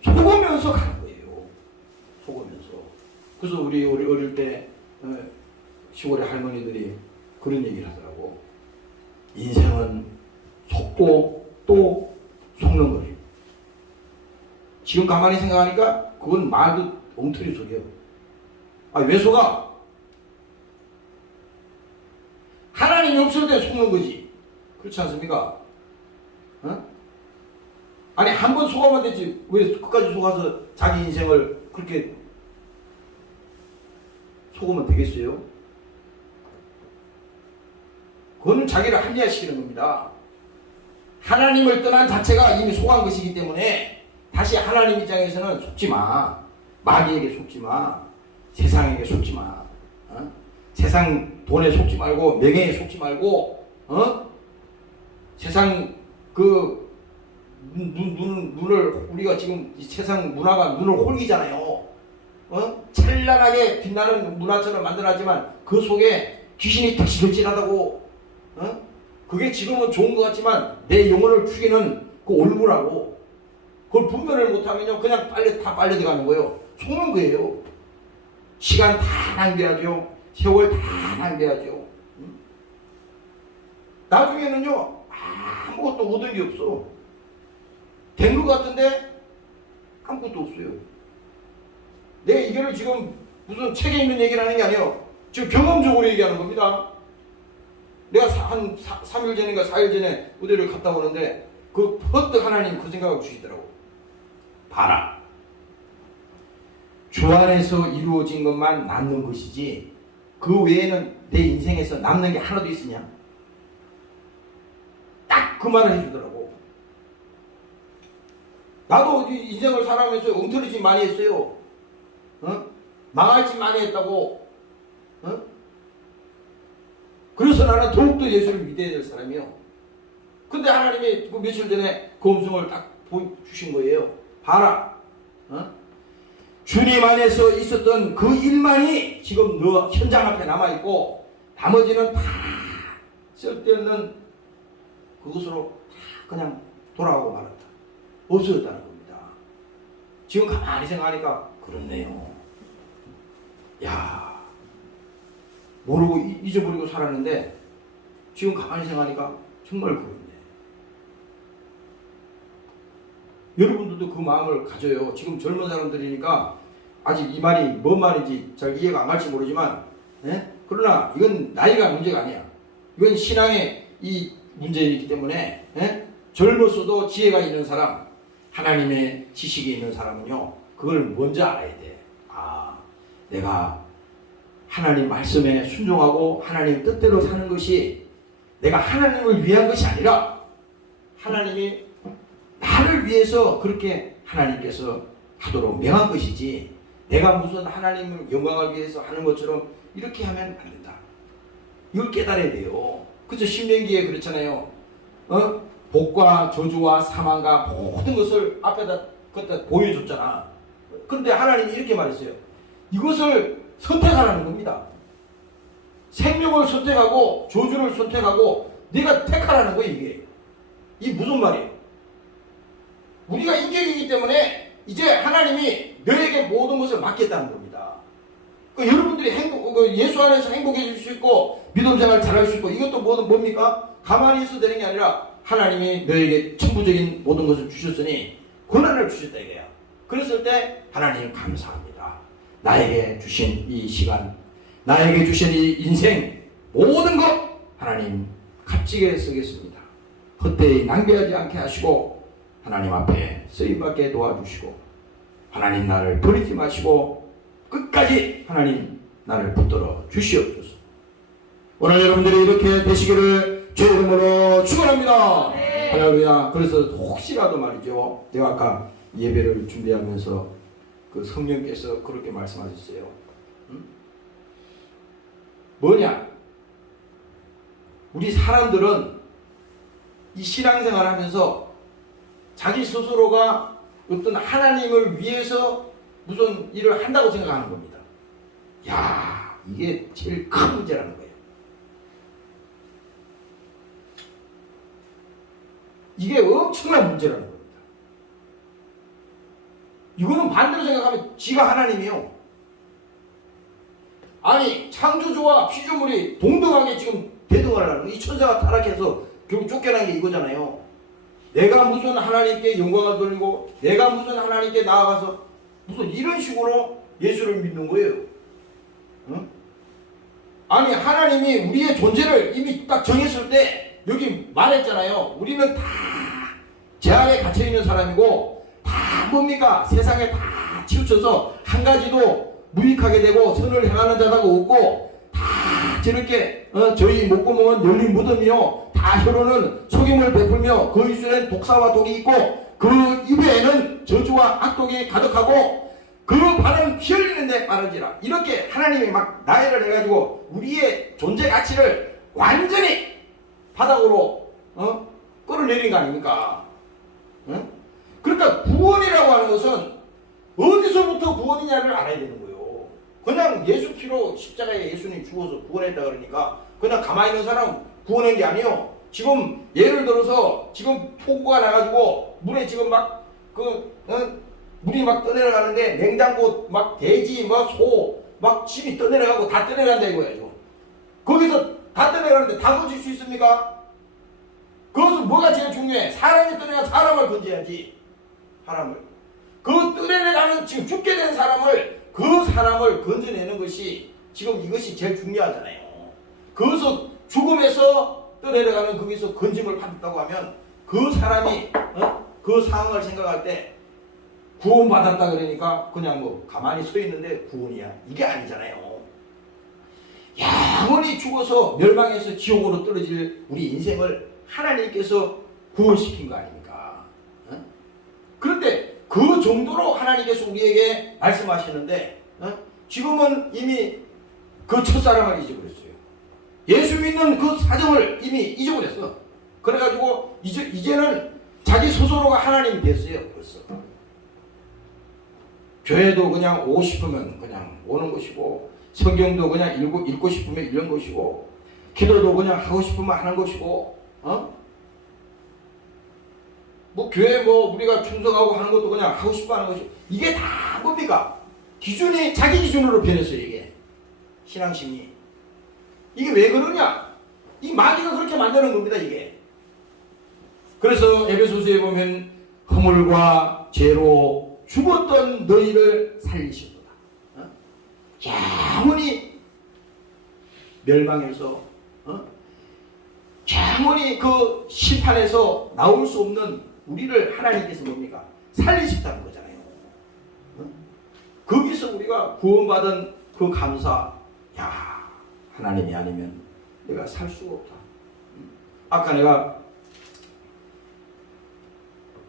속으면서 가는 거예요. 속으면서. 그래서 우리 어릴 때 시골의 할머니들이 그런 얘기를 하더라고. 인생은 속고 또 속는 거예요. 지금 가만히 생각하니까 그건 말도 엉터리 소리예요. 아, 왜 속아? 하나님이 없을 때 속는 거지. 그렇지 않습니까? 아니, 한 번 속아면 되지. 왜 끝까지 속아서 자기 인생을 그렇게 속으면 되겠어요? 그거는 자기를 합리화시키는 겁니다. 하나님을 떠난 자체가 이미 속한 것이기 때문에 다시 하나님 입장에서는 속지 마. 마귀에게 속지 마. 세상에게 속지 마. 세상 돈에 속지 말고, 명예에 속지 말고, 세상 눈을, 우리가 지금 이 세상 문화가 눈을 홀기잖아요. 찬란하게 빛나는 문화처럼 만들어놨지만 그 속에 귀신이 득실득실하다고. 그게 지금은 좋은 것 같지만 내 영혼을 죽이는 그 올무라고. 그걸 분별을 못하면요, 그냥 다 빨려 들어가는 거예요. 속는 거예요. 시간 다 낭비하죠. 세월 다 낭비하죠. 나중에는요, 아무것도 얻은 게 없어. 된 것 같은데 아무것도 없어요. 내가 이거를 지금 무슨 책에 있는 얘기를 하는 게 아니에요. 지금 경험적으로 얘기하는 겁니다. 내가 한 3일 전인가 4일 전에 의대를 갔다 오는데 그 퍼뜩 하나님 그 생각을 주시더라고. 봐라. 주 안에서 이루어진 것만 남는 것이지 그 외에는 내 인생에서 남는 게 하나도 있으냐? 딱 그 말을 해주더라고. 나도 인생을 살아가면서 엉터리 짓 많이 했어요. 망할 짓 많이 했다고. 그래서 나는 더욱더 예수를 믿어야 될 사람이요. 근데 하나님이 그 며칠 전에 그 음성을 딱 보여주신 거예요. 봐라. 주님 안에서 있었던 그 일만이 지금 너 현장 앞에 남아있고 나머지는 다 쓸데없는 그것으로 다 그냥 돌아오고 말았다. 없어졌다는 겁니다. 지금 가만히 생각하니까 그렇네요. 야, 모르고 잊어버리고 살았는데 지금 가만히 생각하니까 정말 그렇네. 여러분들도 그 마음을 가져요. 지금 젊은 사람들이니까 아직 이 말이 뭔 말인지 잘 이해가 안 갈지 모르지만, 그러나 이건 나이가 문제가 아니야. 이건 신앙의 이 문제이기 때문에, 젊었어도 지혜가 있는 사람, 하나님의 지식이 있는 사람은요, 그걸 먼저 알아야 돼. 아, 내가 하나님 말씀에 순종하고 하나님 뜻대로 사는 것이 내가 하나님을 위한 것이 아니라 하나님이 나를 위해서 그렇게 하나님께서 하도록 명한 것이지, 내가 무슨 하나님을 영광을 위해서 하는 것처럼 이렇게 하면 안 된다. 이걸 깨달아야 돼요. 그렇죠? 신명기에 그렇잖아요. 복과 저주와 사망과 모든 것을 앞에다 그때 보여줬잖아. 그런데 하나님이 이렇게 말했어요. 이것을 선택하라는 겁니다. 생명을 선택하고 저주를 선택하고 네가 택하라는 거예요. 이게 무슨 말이에요? 우리가 인격이기 때문에 이제 하나님이 너에게 모든 것을 맡겠다는 겁니다. 여러분들이 예수 안에서 행복해질 수 있고 믿음 생활 잘할 수 있고 이것도 뭡니까? 가만히 있어도 되는 게 아니라 하나님이 너에게 천부적인 모든 것을 주셨으니 권한을 주셨다 이거야. 그랬을 때 하나님 감사합니다. 나에게 주신 이 시간, 나에게 주신 이 인생 모든 것 하나님 값지게 쓰겠습니다. 헛되이 낭비하지 않게 하시고 하나님 앞에 쓰임받게 도와주시고 하나님 나를 버리지 마시고 끝까지 하나님 나를 붙들어 주시옵소서. 오늘 여러분들이 이렇게 되시기를 주 이름으로 축원합니다. 할렐루야. 그래서 혹시라도 말이죠, 내가 아까 예배를 준비하면서 그 성령께서 그렇게 말씀하셨어요. 응? 뭐냐? 우리 사람들은 이 신앙생활을 하면서 자기 스스로가 어떤 하나님을 위해서 무슨 일을 한다고 생각하는 겁니다. 야, 이게 제일 큰 문제라는 거예요. 이게 엄청난 문제라는 겁니다. 이거는 반대로 생각하면 지가 하나님이요. 아니, 창조주와 피조물이 동등하게 지금 대등을 하는 이 천사가 타락해서 결국 쫓겨난 게 이거잖아요. 내가 무슨 하나님께 영광을 돌리고 내가 무슨 하나님께 나아가서 무슨 이런 식으로 예수를 믿는 거예요. 응? 아니, 하나님이 우리의 존재를 이미 딱 정했을 때 여기 말했잖아요. 우리는 다 제 안에 갇혀있는 사람이고 다 뭡니까? 세상에 다 치우쳐서 한 가지도 무익하게 되고 선을 행하는 자가 없고 다 저렇게 저희 목구멍은 열린 무덤이요, 다 혀로는 속임을 베풀며 그 입술엔 독사와 독이 있고 그 입에는 저주와 악독이 가득하고 그 발은 피 흘리는데 빠른지라. 이렇게 하나님이 막 나열을 해가지고 우리의 존재 가치를 완전히 바닥으로 끌어내린 거 아닙니까? 그러니까 구원이라고 하는 것은 어디서부터 구원이냐를 알아야 되는 거예요. 그냥 예수 피로 십자가에 예수님이 죽어서 구원했다 그러니까 그냥 가만히 있는 사람 구원한 게 아니에요. 지금 예를 들어서 지금 폭우가 나가지고 물에 지금 막 물이 막 떠내려가는데 냉장고 막 돼지 막 소 막 집이 떠내려가고 다 떠내려간다 이거예요. 거기서 다 떠내려가는데 다 건질 수 있습니까? 그것은 뭐가 제일 중요해? 사람이 떠내가 사람을 건져야지. 사람을. 그 떠내려가는 지금 죽게 된 사람을 그 사람을 건져내는 것이 지금 이것이 제일 중요하잖아요. 그것을 죽음에서 떠내려가는 거기서 건짐을 받았다고 하면 그 사람이 그 상황을 생각할 때 구원받았다 그러니까 그냥 뭐 가만히 서 있는데 구원이야. 이게 아니잖아요. 영원히 죽어서 멸망해서 지옥으로 떨어질 우리 인생을 하나님께서 구원시킨 거 아닙니까? 그런데 그 정도로 하나님께서 우리에게 말씀하시는데 지금은 이미 그 첫사랑을 잊어버렸어요. 예수 믿는 그 사정을 이미 잊어버렸어. 그래가지고 이제는 자기 스스로가 하나님이 됐어요. 벌써. 교회도 그냥 오고 싶으면 그냥 오는 것이고 성경도 그냥 읽고 싶으면 읽는 것이고 기도도 그냥 하고 싶으면 하는 것이고 뭐 교회 뭐 우리가 충성하고 하는 것도 그냥 하고 싶어 하는 것이고 이게 다 뭡니까? 기준이 자기 기준으로 변했어요. 이게 신앙심이. 이게 왜 그러냐? 이 마귀가 그렇게 만드는 겁니다. 이게. 그래서 에베소서에 보면 허물과 죄로 죽었던 너희를 살리시도다. 영원히 멸망해서 영원히 그 심판에서 나올 수 없는 우리를 하나님께서 뭡니까? 살리셨다는 거잖아요. 거기서 우리가 구원받은 그 감사, 야, 하나님이 아니면 내가 살 수가 없다. 아까 내가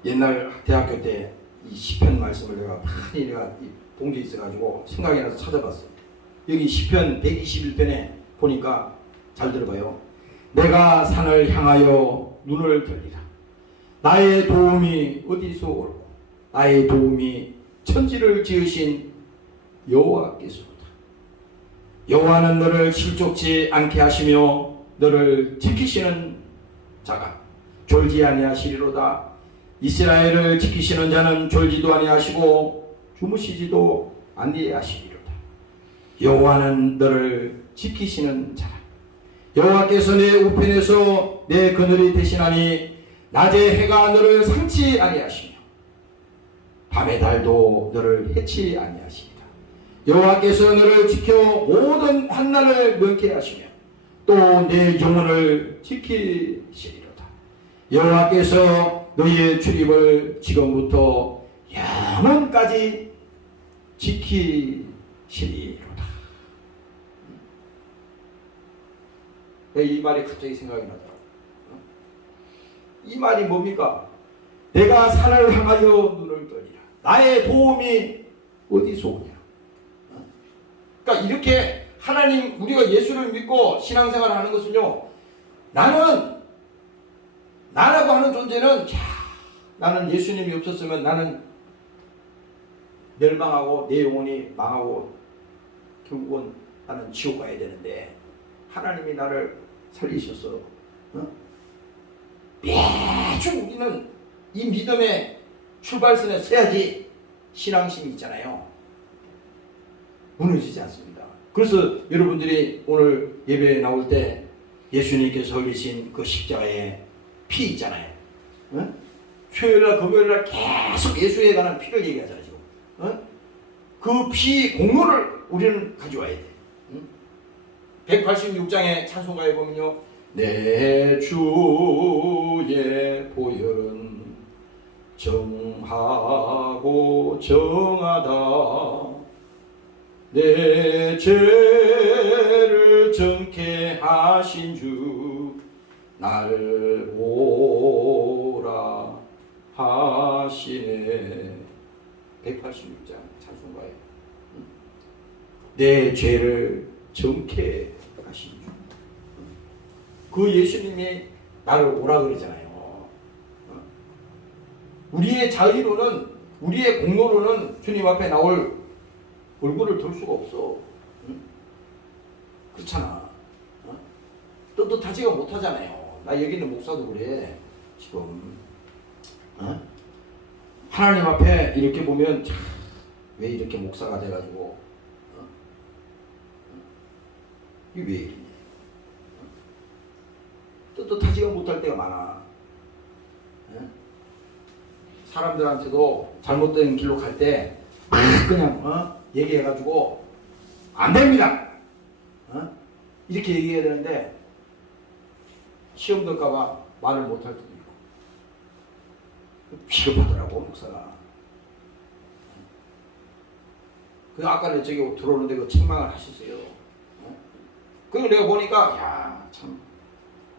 옛날 대학교 때 이 시편 말씀을 내가 많이 본 게 있어가지고 생각이 나서 찾아봤어요. 여기 시편 121편에 보니까 잘 들어봐요. 내가 산을 향하여 눈을 들리라. 나의 도움이 어디서 올고 나의 도움이 천지를 지으신 여호와께서로다. 여호와는 너를 실족지 않게 하시며 너를 지키시는 자가 졸지 아니하시리로다. 이스라엘을 지키시는 자는 졸지도 아니하시고 주무시지도 아니하시리로다. 여호와는 너를 지키시는 자라. 여호와께서 내 우편에서 내 그늘이 되시나니 낮에 해가 너를 상치 아니하시며 밤의 달도 너를 해치 아니하시리라. 여호와께서 너를 지켜 모든 환난을 면케 하시며 또 내 영혼을 지키시리로다. 여호와께서 너희의 출입을 지금부터 영원까지 지키시리로다. 이 말이 갑자기 생각이 나더라고요. 이 말이 뭡니까? 내가 산을 향하여 눈을 떠리라. 나의 도움이 어디서 오냐. 그러니까 이렇게 하나님, 우리가 예수를 믿고 신앙생활을 하는 것은요, 나라고 하는 존재는, 나는 예수님이 없었으면 나는 멸망하고 내 영혼이 망하고 결국은 나는 지옥 가야 되는데, 하나님이 나를 살리셔서 매주 우리는 이 믿음의 출발선에 서야지 신앙심이 있잖아요. 무너지지 않습니다. 그래서 여러분들이 오늘 예배에 나올 때 예수님께서 흘리신 그 십자가의 피 있잖아요. 수요일날 금요일날 계속 예수에 관한 피를 얘기하잖아요. 그 피 공로를 우리는 가져와야 돼. 186장의 찬송가에 보면요, 내 주의 보혈은 정하고 정하다, 내 죄를 정케 하신 주 날 보라 하시네. 186장 찬송가에 내 죄를 정케 하신 주, 그 예수님이 나를 오라 그러잖아요. 우리의 자의로는, 우리의 공로로는 주님 앞에 나올 얼굴을 들 수가 없어. 그렇잖아. 떳떳하지가 못하잖아요. 나 여기 있는 목사도 그래. 지금 하나님 앞에 이렇게 보면 왜 이렇게 목사가 돼가지고 이게 왜 이러냐. 떳떳하지가 못할 때가 많아. 사람들한테도 잘못된 길로 갈 때 그냥 얘기해가지고 안 됩니다. 이렇게 얘기해야 되는데 시험 들까봐 말을 못할 때도 있고. 비겁하더라고 목사가. 그 아까 저기 들어오는데 그 책망을 하셨어요. 그리고 내가 보니까 야 참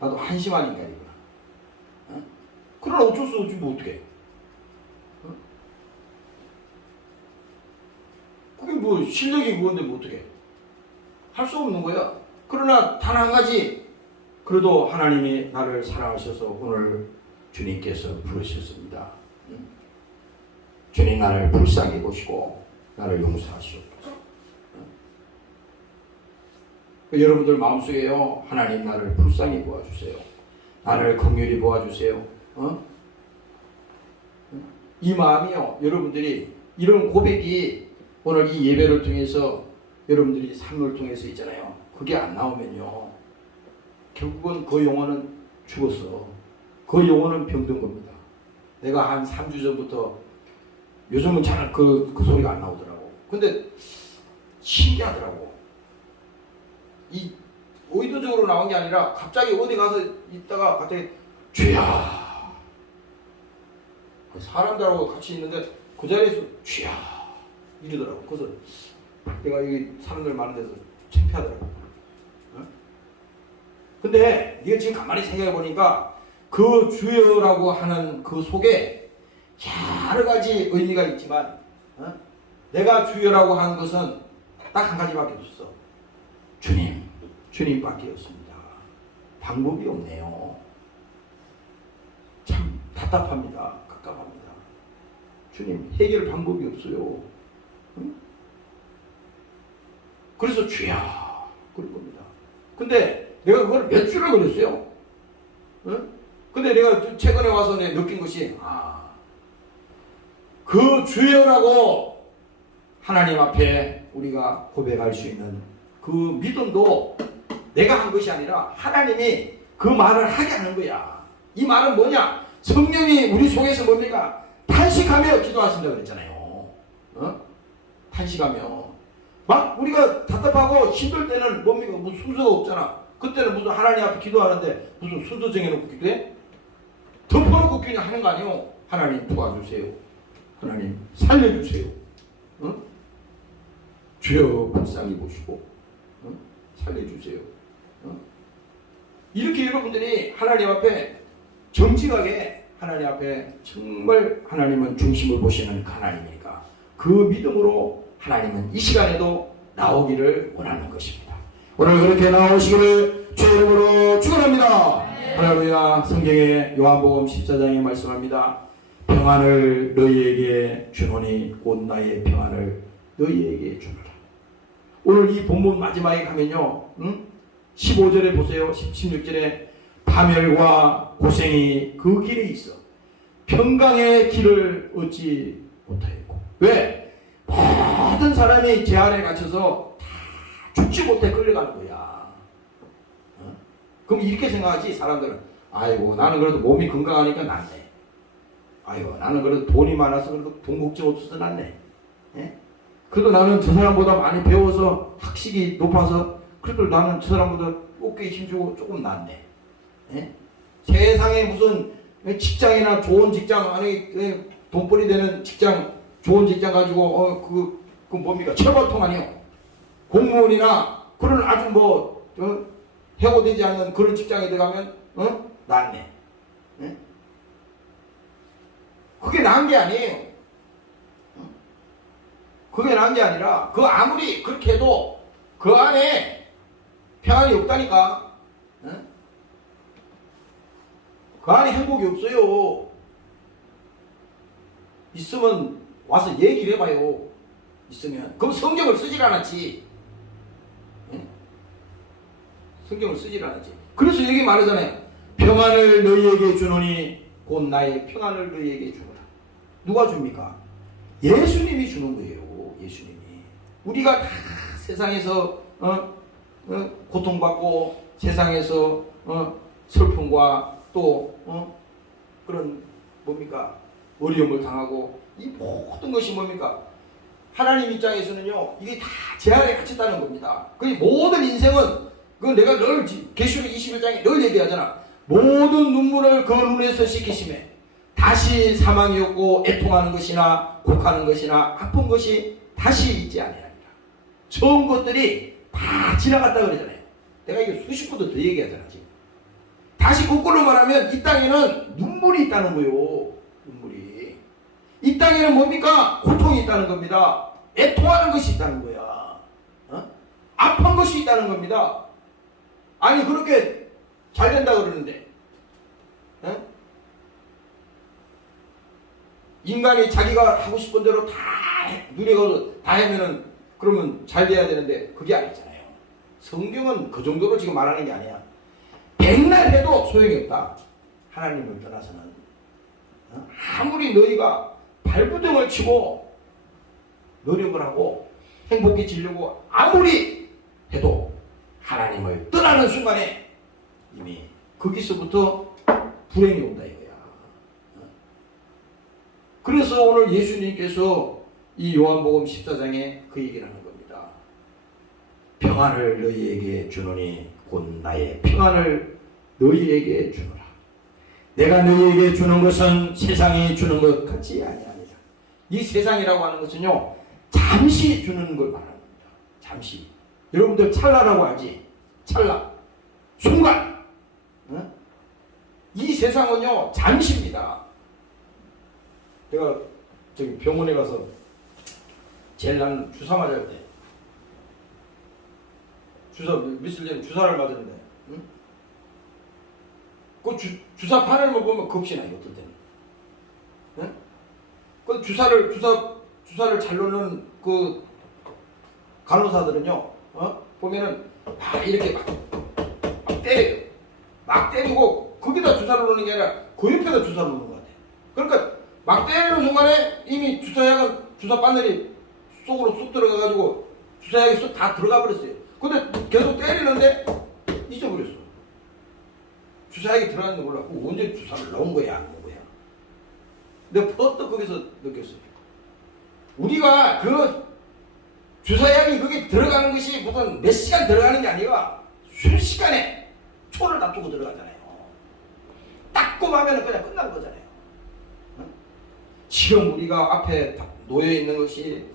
나도 한심한 인간이구나. 그러나 어쩔 수 없지 뭐 어떡해. 그게 뭐 실력이 그건데 뭐 어떡해. 할 수 없는 거야. 그러나 단 한 가지, 그래도 하나님이 나를 사랑하셔서 오늘 주님께서 부르셨습니다. 주님 나를 불쌍히 보시고 나를 용서하시옵소서. 여러분들 마음속에요, 하나님 나를 불쌍히 보아주세요. 나를 긍휼히 보아주세요. 이 마음이요, 여러분들이 이런 고백이 오늘 이 예배를 통해서 여러분들이 삶을 통해서 있잖아요. 그게 안 나오면요, 결국은 그 영혼은 죽었어. 그 영혼은 병든 겁니다. 내가 한 3주 전부터, 요즘은 잘 그 소리가 안 나오더라고. 근데 신기하더라고. 이 의도적으로 나온 게 아니라 갑자기 어디 가서 있다가 갑자기 주야, 사람들하고 같이 있는데 그 자리에서 주야 이러더라고. 그래서 내가 여기 사람들 많은 데서 창피하더라고. 근데 네가 지금 가만히 생각해 보니까 그 주여라고 하는 그 속에 여러 가지 의미가 있지만 내가 주여라고 하는 것은 딱 한 가지밖에 없어. 주님밖에 없습니다. 방법이 없네요. 참 답답합니다. 갑갑합니다. 주님, 해결 방법이 없어요. 그래서 주야 그럴 겁니다. 근데 내가 그걸 몇 주를 걸렸어요. 근데 내가 최근에 와서 내가 느낀 것이, 그 주여라고 하나님 앞에 우리가 고백할 수 있는 그 믿음도 내가 한 것이 아니라 하나님이 그 말을 하게 하는 거야. 이 말은 뭐냐? 성령이 우리 속에서 뭡니까? 탄식하며 기도하신다 그랬잖아요. 탄식하며. 막 우리가 답답하고 힘들 때는 뭡니까? 무슨 순서가 없잖아. 그때는 무슨 하나님 앞에 기도하는데 무슨 순서 정해놓고 기도해? 덮어놓고 그냥 하는 거 아니에요. 하나님 도와주세요. 하나님 살려주세요. 주여 불쌍히 보시고 살려주세요. 이렇게 여러분들이 하나님 앞에 정직하게, 하나님 앞에 정말 하나님은 중심을 보시는 하나님이니까 그 믿음으로 하나님은 이 시간에도 나오기를 원하는 것입니다. 오늘 그렇게 나오시기를 주의 이름으로 축원합니다. 할렐루야. 성경의 요한복음 14장에 말씀합니다. 평안을 너희에게 주노니 곧 나의 평안을 너희에게 주노라. 오늘 이 본문 마지막에 가면요, 15절에 보세요. 16절에 파멸과 고생이 그 길에 있어 평강의 길을 얻지 못하였고. 왜? 모든 사람이 제 안에 갇혀서 다 죽지 못해 끌려가는 거야. 그럼 이렇게 생각하지 사람들은. 아이고 나는 그래도 몸이 건강하니까 낫네. 아이고 나는 그래도 돈이 많아서 그래도 궁극증 없어서 낫네. 예? 그래도 나는 저 사람보다 많이 배워서 학식이 높아서 그래도 나는 저 사람보다 어깨에 힘주고 조금 낫네. 예? 세상에 무슨 직장이나 좋은 직장, 아니 돈벌이 되는 직장, 좋은 직장 가지고 그 뭡니까 철거통 아니요. 공무원이나 그런 아주 뭐 해고되지 않는 그런 직장에 들어가면 낫네. 예? 그게 나은 게 아니에요. 그게 나은 게 아니라 그 아무리 그렇게 해도 그 안에 평안이 없다니까. 그 안에 행복이 없어요. 있으면 와서 얘기를 해봐요. 있으면. 그럼 성경을 쓰질 않았지. 성경을 쓰질 않았지. 그래서 여기 말하잖아요. 평안을 너희에게 주노니 곧 나의 평안을 너희에게 주노라. 누가 줍니까? 예수님이 주는 거예요. 예수님이. 우리가 다 세상에서 고통받고 세상에서 슬픔과 또 그런 뭡니까? 어려움을 당하고 이 모든 것이 뭡니까? 하나님 입장에서는요. 이게 다 제 안에 갇혔다는 겁니다. 그 모든 인생은 그 내가 늘 계시록 21장에 늘 얘기하잖아. 모든 눈물을 그 눈에서 씻기심에 다시 사망이 없고 애통하는 것이나 곡하는 것이나 아픈 것이 다시 있지 아니하리라. 좋은 것들이 다 지나갔다 그러잖아요. 내가 이게 수십 번도 더 얘기하잖아 지금. 다시 거꾸로 말하면 이 땅에는 눈물이 있다는 거예요. 눈물이. 이 땅에는 뭡니까? 고통이 있다는 겁니다. 애통하는 것이 있다는 거야. 아픈 것이 있다는 겁니다. 아니 그렇게 잘 된다 그러는데 인간이 자기가 하고 싶은 대로 다 누려가서 다 하면은 그러면 잘 돼야 되는데 그게 아니잖아요. 성경은 그 정도로 지금 말하는 게 아니야. 백날 해도 소용이 없다. 하나님을 떠나서는. 아무리 너희가 발부등을 치고 노력을 하고 행복해지려고 아무리 해도 하나님을 떠나는 순간에 이미 거기서부터 불행이 온다 이거야. 그래서 오늘 예수님께서 이 요한복음 14장에 그 얘기를 하는 겁니다. 평안을 너희에게 주노니 곧 나의 평안을 너희에게 주노라. 내가 너희에게 주는 것은 세상이 주는 것 같지 아니하니라. 이 세상이라고 하는 것은요 잠시 주는 걸 말하는 겁니다. 잠시. 여러분들 찰나라고 하지. 찰나. 순간. 이 세상은요 잠시입니다. 내가 저기 병원에 가서 제일 나는 주사 맞을 때 주사 며칠 전에 주사를 맞았는데 그 주사 판을만 보면 겁이 나요. 어떨 때는. 그 주사를 잘 놓는 그 간호사들은요 보면은 이렇게 막 때려요. 막 때리고 거기다 주사를 놓는 게 아니라 그 옆에다 주사를 놓는 것 같아요. 그러니까 막 때리는 순간에 이미 주사 바늘이 속으로 쑥 들어가가지고 주사약이 쑥 다 들어가 버렸어요. 근데 계속 때리는데 잊어버렸어. 주사약이 들어가는 거 몰랐고 언제 주사를 넣은 거야 안 넣은 거야. 내가 퍼뜩 거기서 느꼈어요. 우리가 그 주사약이 거기 들어가는 것이 무슨 몇 시간 들어가는 게 아니라 순식간에 초를 다투고 들어가잖아요. 따끔하면 그냥 끝난 거잖아요. 지금 우리가 앞에 놓여 있는 것이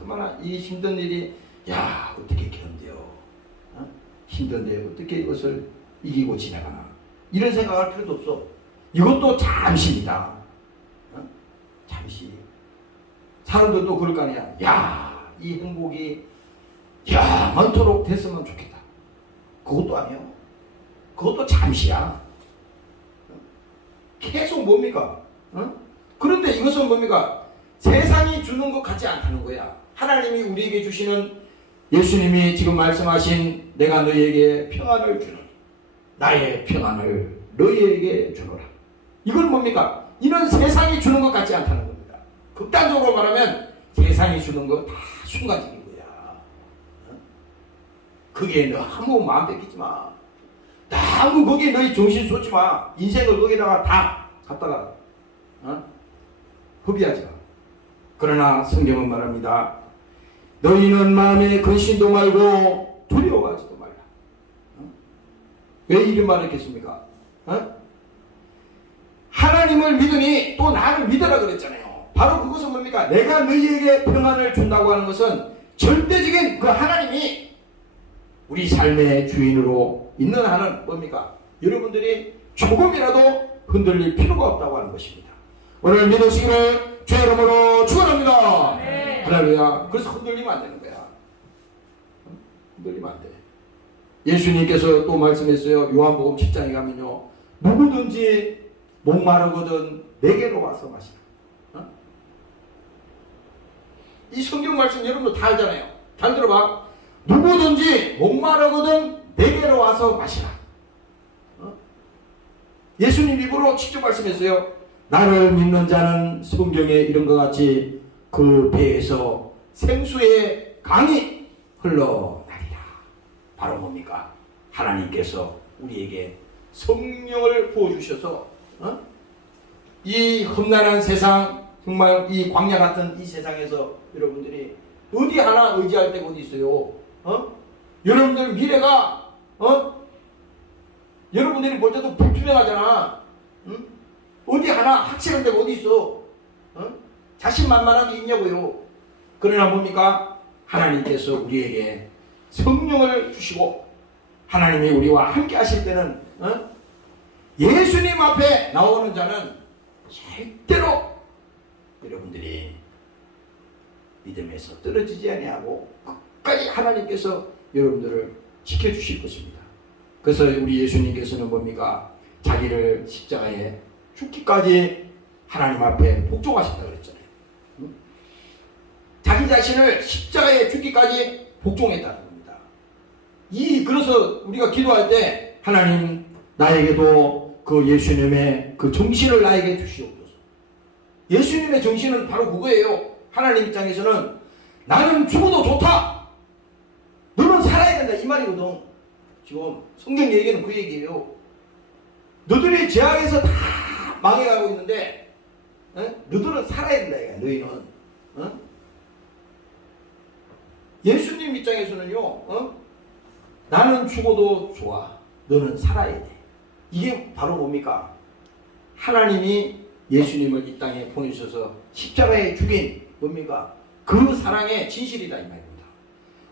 얼마나 이 힘든 일이 어떻게 견뎌? 힘든데 어떻게 이것을 이기고 지나가나? 이런 생각할 필요도 없어. 이것도 잠시입니다. 잠시. 사람들도 그럴 거 아니야. 야, 이 행복이 영원토록 됐으면 좋겠다. 그것도 아니에요. 그것도 잠시야. 계속 뭡니까? 그런데 이것은 뭡니까? 세상이 주는 것 같지 않다는 거야. 하나님이 우리에게 주시는, 예수님이 지금 말씀하신 내가 너희에게 평안을 주노니 나의 평안을 너희에게 주노라. 이건 뭡니까? 이는 세상이 주는 것 같지 않다는 겁니다. 극단적으로 말하면 세상이 주는 거 다 순간적인 거야. 그게 너 아무 마음 뺏기지 마. 아무 거기에 너희 정신 쏟지 마. 인생을 거기다가 다 갖다가 허비하지 마. 그러나 성경은 말합니다. 너희는 마음에 근심도 말고 두려워하지도 말라. 왜 이런 말을 했겠습니까? 하나님을 믿으니 또 나를 믿으라 그랬잖아요. 바로 그것은 뭡니까? 내가 너희에게 평안을 준다고 하는 것은 절대적인 그 하나님이 우리 삶의 주인으로 있는 한은 뭡니까? 여러분들이 조금이라도 흔들릴 필요가 없다고 하는 것입니다. 오늘 믿으시기를 주의 이름으로 축원합니다. 할렐루야. 그래서 흔들리면 안 되는 거야. 흔들리면 안 돼. 예수님께서 또 말씀했어요. 요한복음 10장에 가면요, 누구든지 목마르거든 내게로 와서 마시라. 이 성경 말씀 여러분도 다 알잖아요. 잘 들어봐. 누구든지 목마르거든 내게로 와서 마시라. 예수님 입으로 직접 말씀했어요. 나를 믿는 자는 성경에 이런 것 같이 그 배에서 생수의 강이 흘러나리라. 바로 뭡니까? 하나님께서 우리에게 성령을 부어주셔서 이 험난한 세상, 정말 이 광야 같은 이 세상에서 여러분들이 어디 하나 의지할 데가 어디 있어요? 여러분들 미래가 여러분들이 볼 때도 불투명하잖아. 어디 하나 확실한 데가 어디 있어? 자신만만함이 있냐고요. 그러나 뭡니까? 하나님께서 우리에게 성령을 주시고 하나님이 우리와 함께 하실 때는 예수님 앞에 나오는 자는 절대로 여러분들이 믿음에서 떨어지지 아니하고 끝까지 하나님께서 여러분들을 지켜주실 것입니다. 그래서 우리 예수님께서는 뭡니까? 자기를 십자가에 죽기까지 하나님 앞에 복종하셨다 그랬잖아요. 자기 자신을 십자가에 죽기까지 복종했다는 겁니다. 그래서 우리가 기도할 때 하나님 나에게도 그 예수님의 그 정신을 나에게 주시옵소서. 예수님의 정신은 바로 그거예요. 하나님 입장에서는 나는 죽어도 좋다. 너는 살아야 된다. 이 말이거든. 지금 성경 얘기는 그 얘기예요. 너들이 죄악에서 다 망해가고 있는데 너들은 살아야 된다. 이거야. 너희는. 예수님 입장에서는요. 나는 죽어도 좋아. 너는 살아야 돼. 이게 바로 뭡니까? 하나님이 예수님을 이 땅에 보내셔서 십자가에 죽인 뭡니까? 그 사랑의 진실이다 이 말입니다.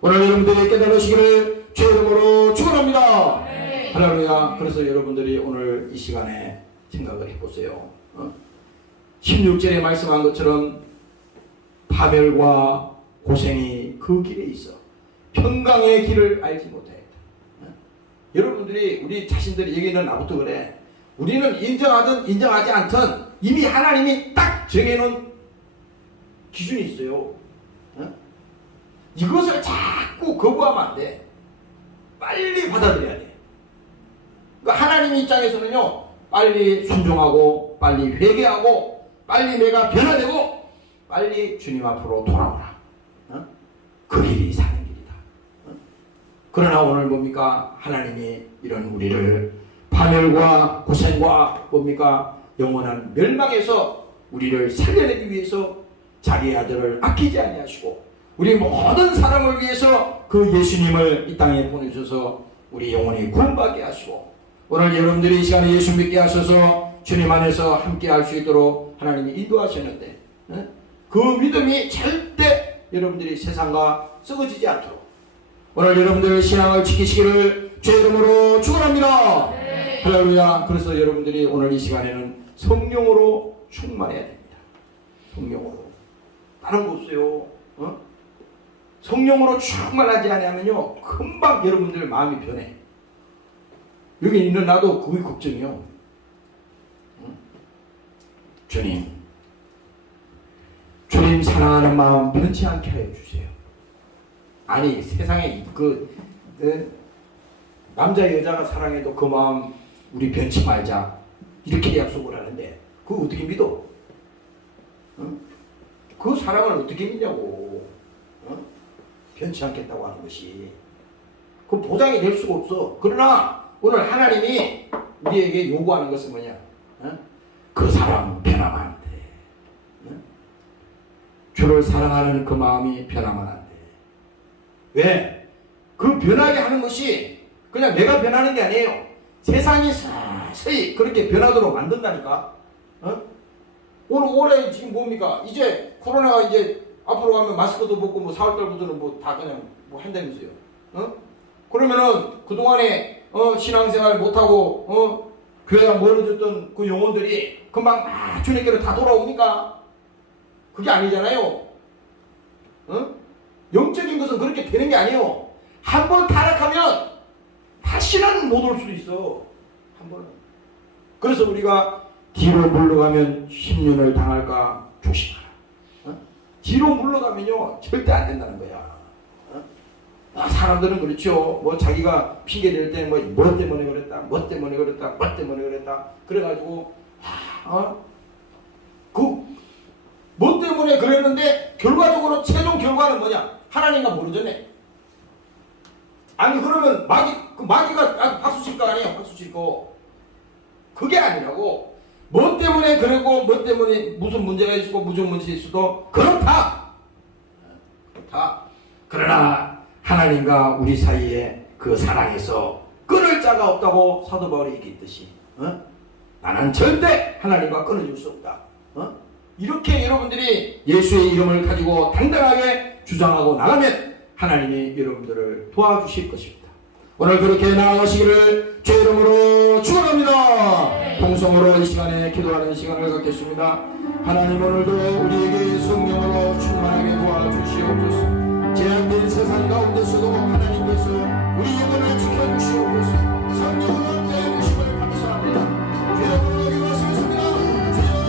오늘 여러분들이 깨달으시기를 주의 이름으로 축원합니다. 할렐루야. 그래서 여러분들이 오늘 이 시간에 생각을 해보세요. 16절에 말씀한 것처럼 파멸과 고생이 그 길에 있어 평강의 길을 알지 못하였다. 여러분들이 우리 자신들이 얘기는 나부터 그래. 우리는 인정하든 인정하지 않든 이미 하나님이 딱 정해놓은 기준이 있어요. 이것을 자꾸 거부하면 안 돼. 빨리 받아들여야 돼. 그러니까 하나님 입장에서는요, 빨리 순종하고 빨리 회개하고 빨리 내가 변화되고 빨리 주님 앞으로 돌아오라. 그 길이 사는 길이다. 그러나 오늘 뭡니까? 하나님이 이런 우리를 파멸과 고생과 뭡니까? 영원한 멸망에서 우리를 살려내기 위해서 자기 아들을 아끼지 아니하시고 우리 모든 사람을 위해서 그 예수님을 이 땅에 보내셔서 우리 영혼이 구원받게 하시고 오늘 여러분들이 이 시간에 예수 믿게 하셔서 주님 안에서 함께 할 수 있도록 하나님이 인도하셨는데 그 믿음이 절대 여러분들이 세상과 썩어지지 않도록 오늘 여러분들 신앙을 지키시기를 주의 이름으로 축원합니다. 할렐루야. 그래서 여러분들이 오늘 이 시간에는 성령으로 충만해야 됩니다. 성령으로. 다른 거 없어요. 성령으로 충만하지 않으면요 금방 여러분들 마음이 변해. 여기 있는 나도 그게 걱정이요. 주님 사랑하는 마음 변치 않게 하여 주세요. 아니 세상에 남자 여자가 사랑해도 그 마음 우리 변치 말자 이렇게 약속을 하는데 그거 어떻게 믿어? 그 사랑을 어떻게 믿냐고. 변치 않겠다고 하는 것이 그 보장이 될 수가 없어. 그러나 오늘 하나님이 우리에게 요구하는 것은 뭐냐? 그 사랑 변하면 안 돼. 주를 사랑하는 그 마음이 변하면 안 돼. 왜? 그 변하게 하는 것이 그냥 내가 변하는 게 아니에요. 세상이 서서히 그렇게 변하도록 만든다니까. 오늘 올해 지금 뭡니까? 이제 코로나가 이제 앞으로 가면 마스크도 벗고 뭐 4월달부터는 뭐 다 그냥 뭐 한다면서요. 그러면은 그동안에 신앙생활 못하고 교회가 멀어졌던 그 영혼들이 금방 막 주님께로 다 돌아옵니까? 그게 아니잖아요. 영적인 것은 그렇게 되는 게 아니에요. 한 번 타락하면 다시는 못 올 수도 있어. 한 번은. 그래서 우리가 뒤로 물러가면 심륜을 당할까 조심하라. 뒤로 물러가면요 절대 안 된다는 거야. 사람들은 그렇죠. 뭐 자기가 핑계 댈 때 뭐 때문에 그랬다, 뭐 때문에 그랬다, 뭐 때문에 그랬다. 그래가지고 뭐 때문에 그랬는데 결과적으로 최종 결과는 뭐냐? 하나님과 멀어졌네. 아니 그러면 마귀가 박수 칠 거 아니에요? 박수 칠 거. 그게 아니라고. 뭐 때문에 그러고 뭐 때문에 무슨 문제가 있고 무슨 문제가 있어도 그렇다. 그러나 하나님과 우리 사이에 그 사랑에서 끊을 자가 없다고 사도 바울이 얘기했듯이 나는 절대 하나님과 끊어질 수 없다. 이렇게 여러분들이 예수의 이름을 가지고 당당하게 주장하고 나가면 하나님이 여러분들을 도와주실 것입니다. 오늘 그렇게 나아가시기를 주의 이름으로 축원합니다. 통성으로 이 시간에 기도하는 시간을 갖겠습니다. 하나님 오늘도 우리에게 성령으로 충만하게 도와주시옵소서. 제한된 세상 가운데서도 하나님께서 우리 영혼을 지켜주시옵소서. 성령으로 내주심을 감사합니다. 주의 이름으로 기도하시겠습니다. 주님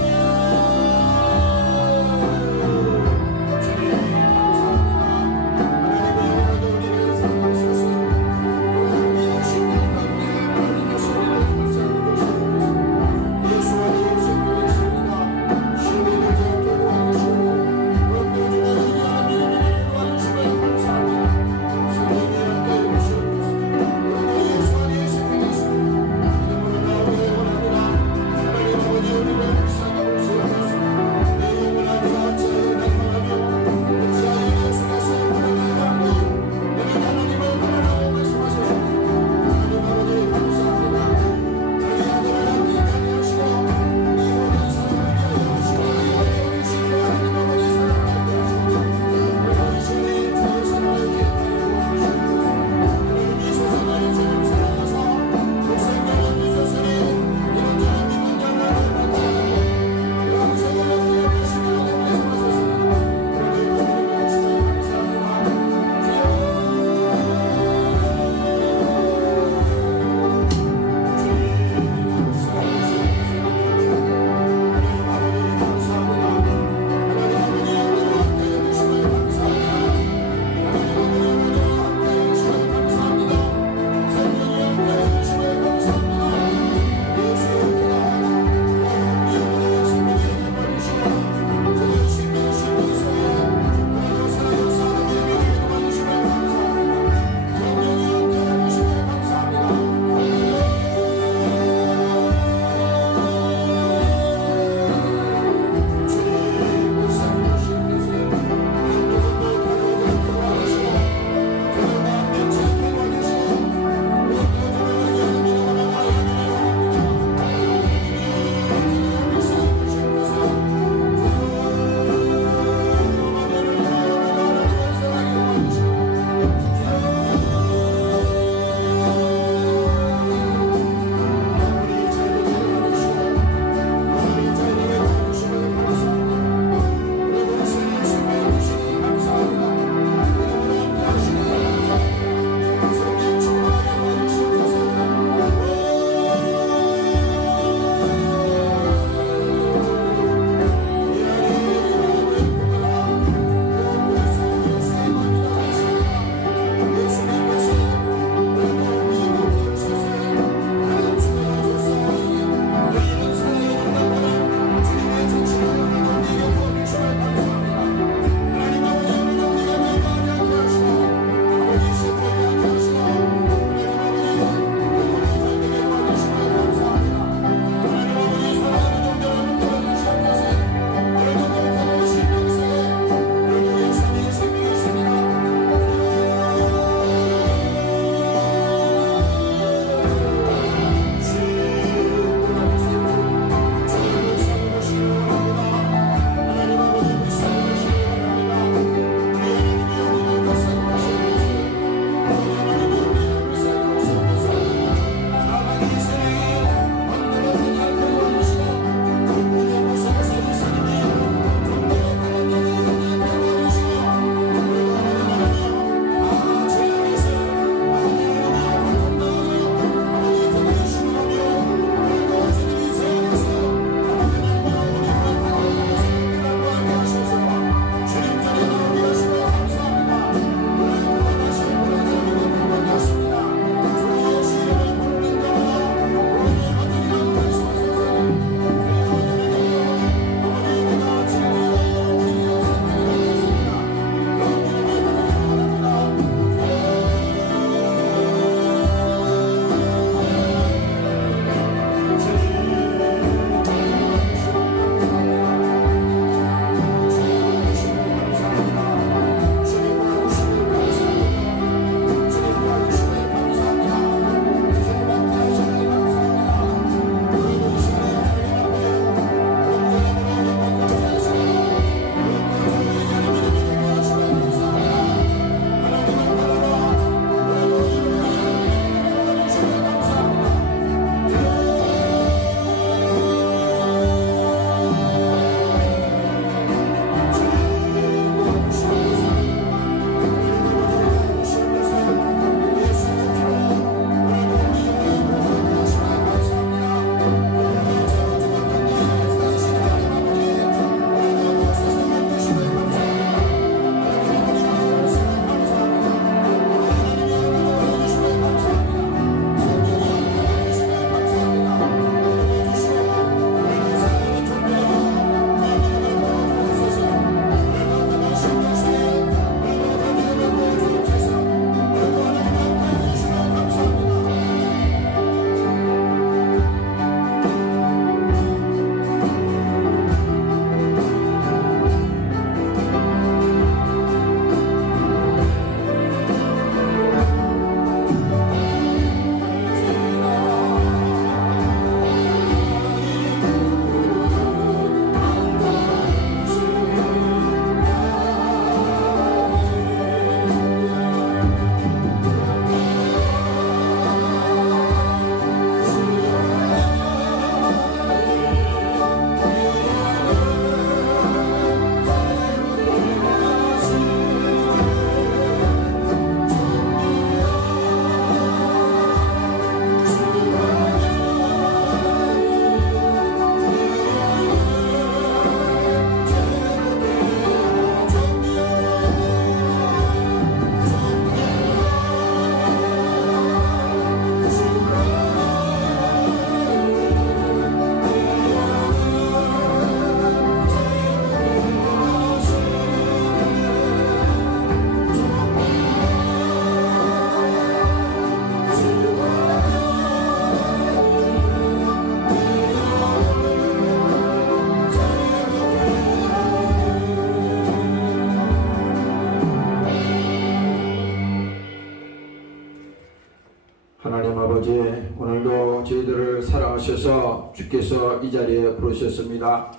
아버지, 오늘도 저희들을 사랑하셔서 주께서 이 자리에 부르셨습니다.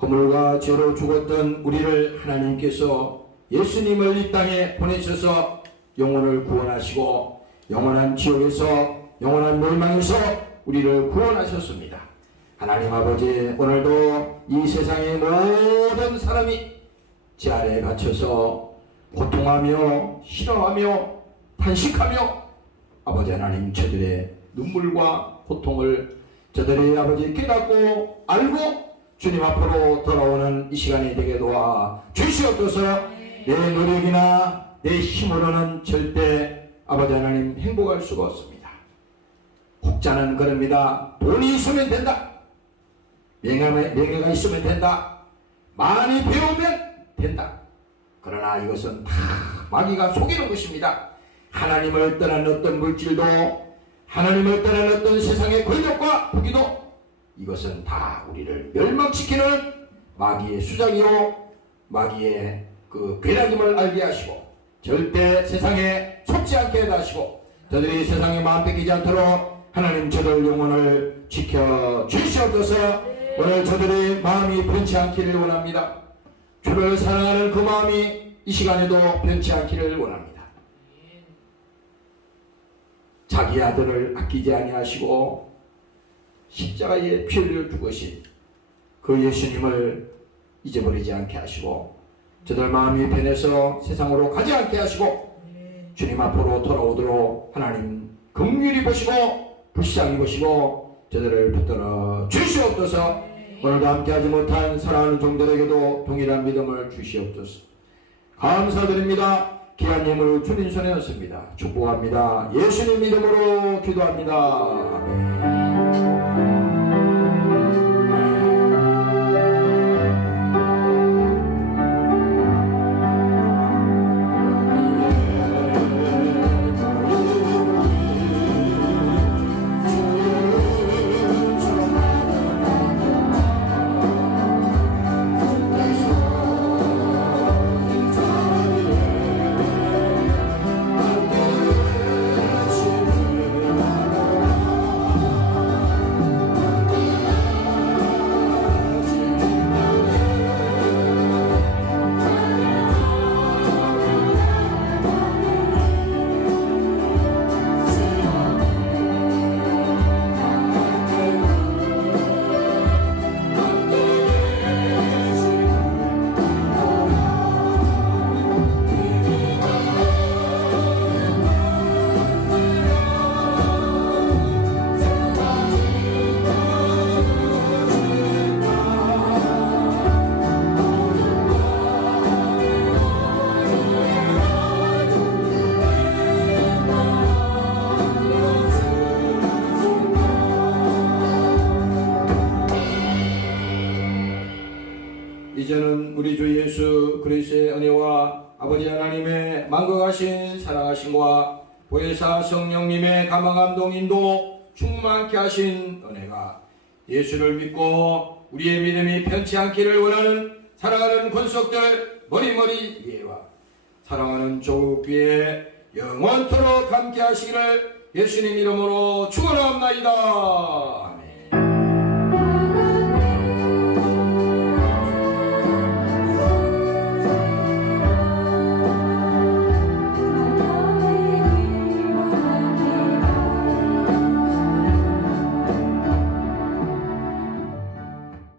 허물과 죄로 죽었던 우리를 하나님께서 예수님을 이 땅에 보내셔서 영혼을 구원하시고 영원한 지옥에서 영원한 멸망에서 우리를 구원하셨습니다. 하나님 아버지, 오늘도 이 세상의 모든 사람이 제 아래에 갇혀서 고통하며 싫어하며 탄식하며 아버지 하나님, 저들의 눈물과 고통을 저들이 아버지 깨닫고 알고 주님 앞으로 돌아오는 이 시간이 되게 도와 주시옵소서. 내 노력이나 내 힘으로는 절대 아버지 하나님 행복할 수가 없습니다. 혹자는 그럽니다. 돈이 있으면 된다. 명예가 있으면 된다. 많이 배우면 된다. 그러나 이것은 다 마귀가 속이는 것입니다. 하나님을 떠난 어떤 물질도, 하나님을 떠난 어떤 세상의 권력과 부귀도, 이것은 다 우리를 멸망시키는 마귀의 수작이요, 마귀의 그 괴락임을 알게 하시고 절대 세상에 속지 않게 하시고 저들이 세상에 마음 뺏기지 않도록 하나님 저들 영혼을 지켜 주시옵소서. 오늘 저들의 마음이 변치 않기를 원합니다. 주를 사랑하는 그 마음이 이 시간에도 변치 않기를 원합니다. 자기 아들을 아끼지 아니하시고 십자가에 피 흘려 죽으신 그 예수님을 잊어버리지 않게 하시고 저들 마음이 변해서 세상으로 가지 않게 하시고 주님 앞으로 돌아오도록 하나님 긍휼히 보시고 불쌍히 보시고 저들을 붙들어 주시옵소서. 오늘도 함께하지 못한 사랑하는 종들에게도 동일한 믿음을 주시옵소서. 감사드립니다. 귀한 예물을 주님 손에 얹습니다. 축복합니다. 예수님 이름으로 기도합니다. 아멘. 이제는 우리 주 예수 그리스도의 은혜와 아버지 하나님의 만극하신 사랑하심과 보혜사 성령님의 감화감동인도 충만케 하신 은혜가 예수를 믿고 우리의 믿음이 편치 않기를 원하는 사랑하는 권속들 머리머리 위에와 사랑하는 조국 위에 영원토록 함께 하시기를 예수님 이름으로 축원합니다.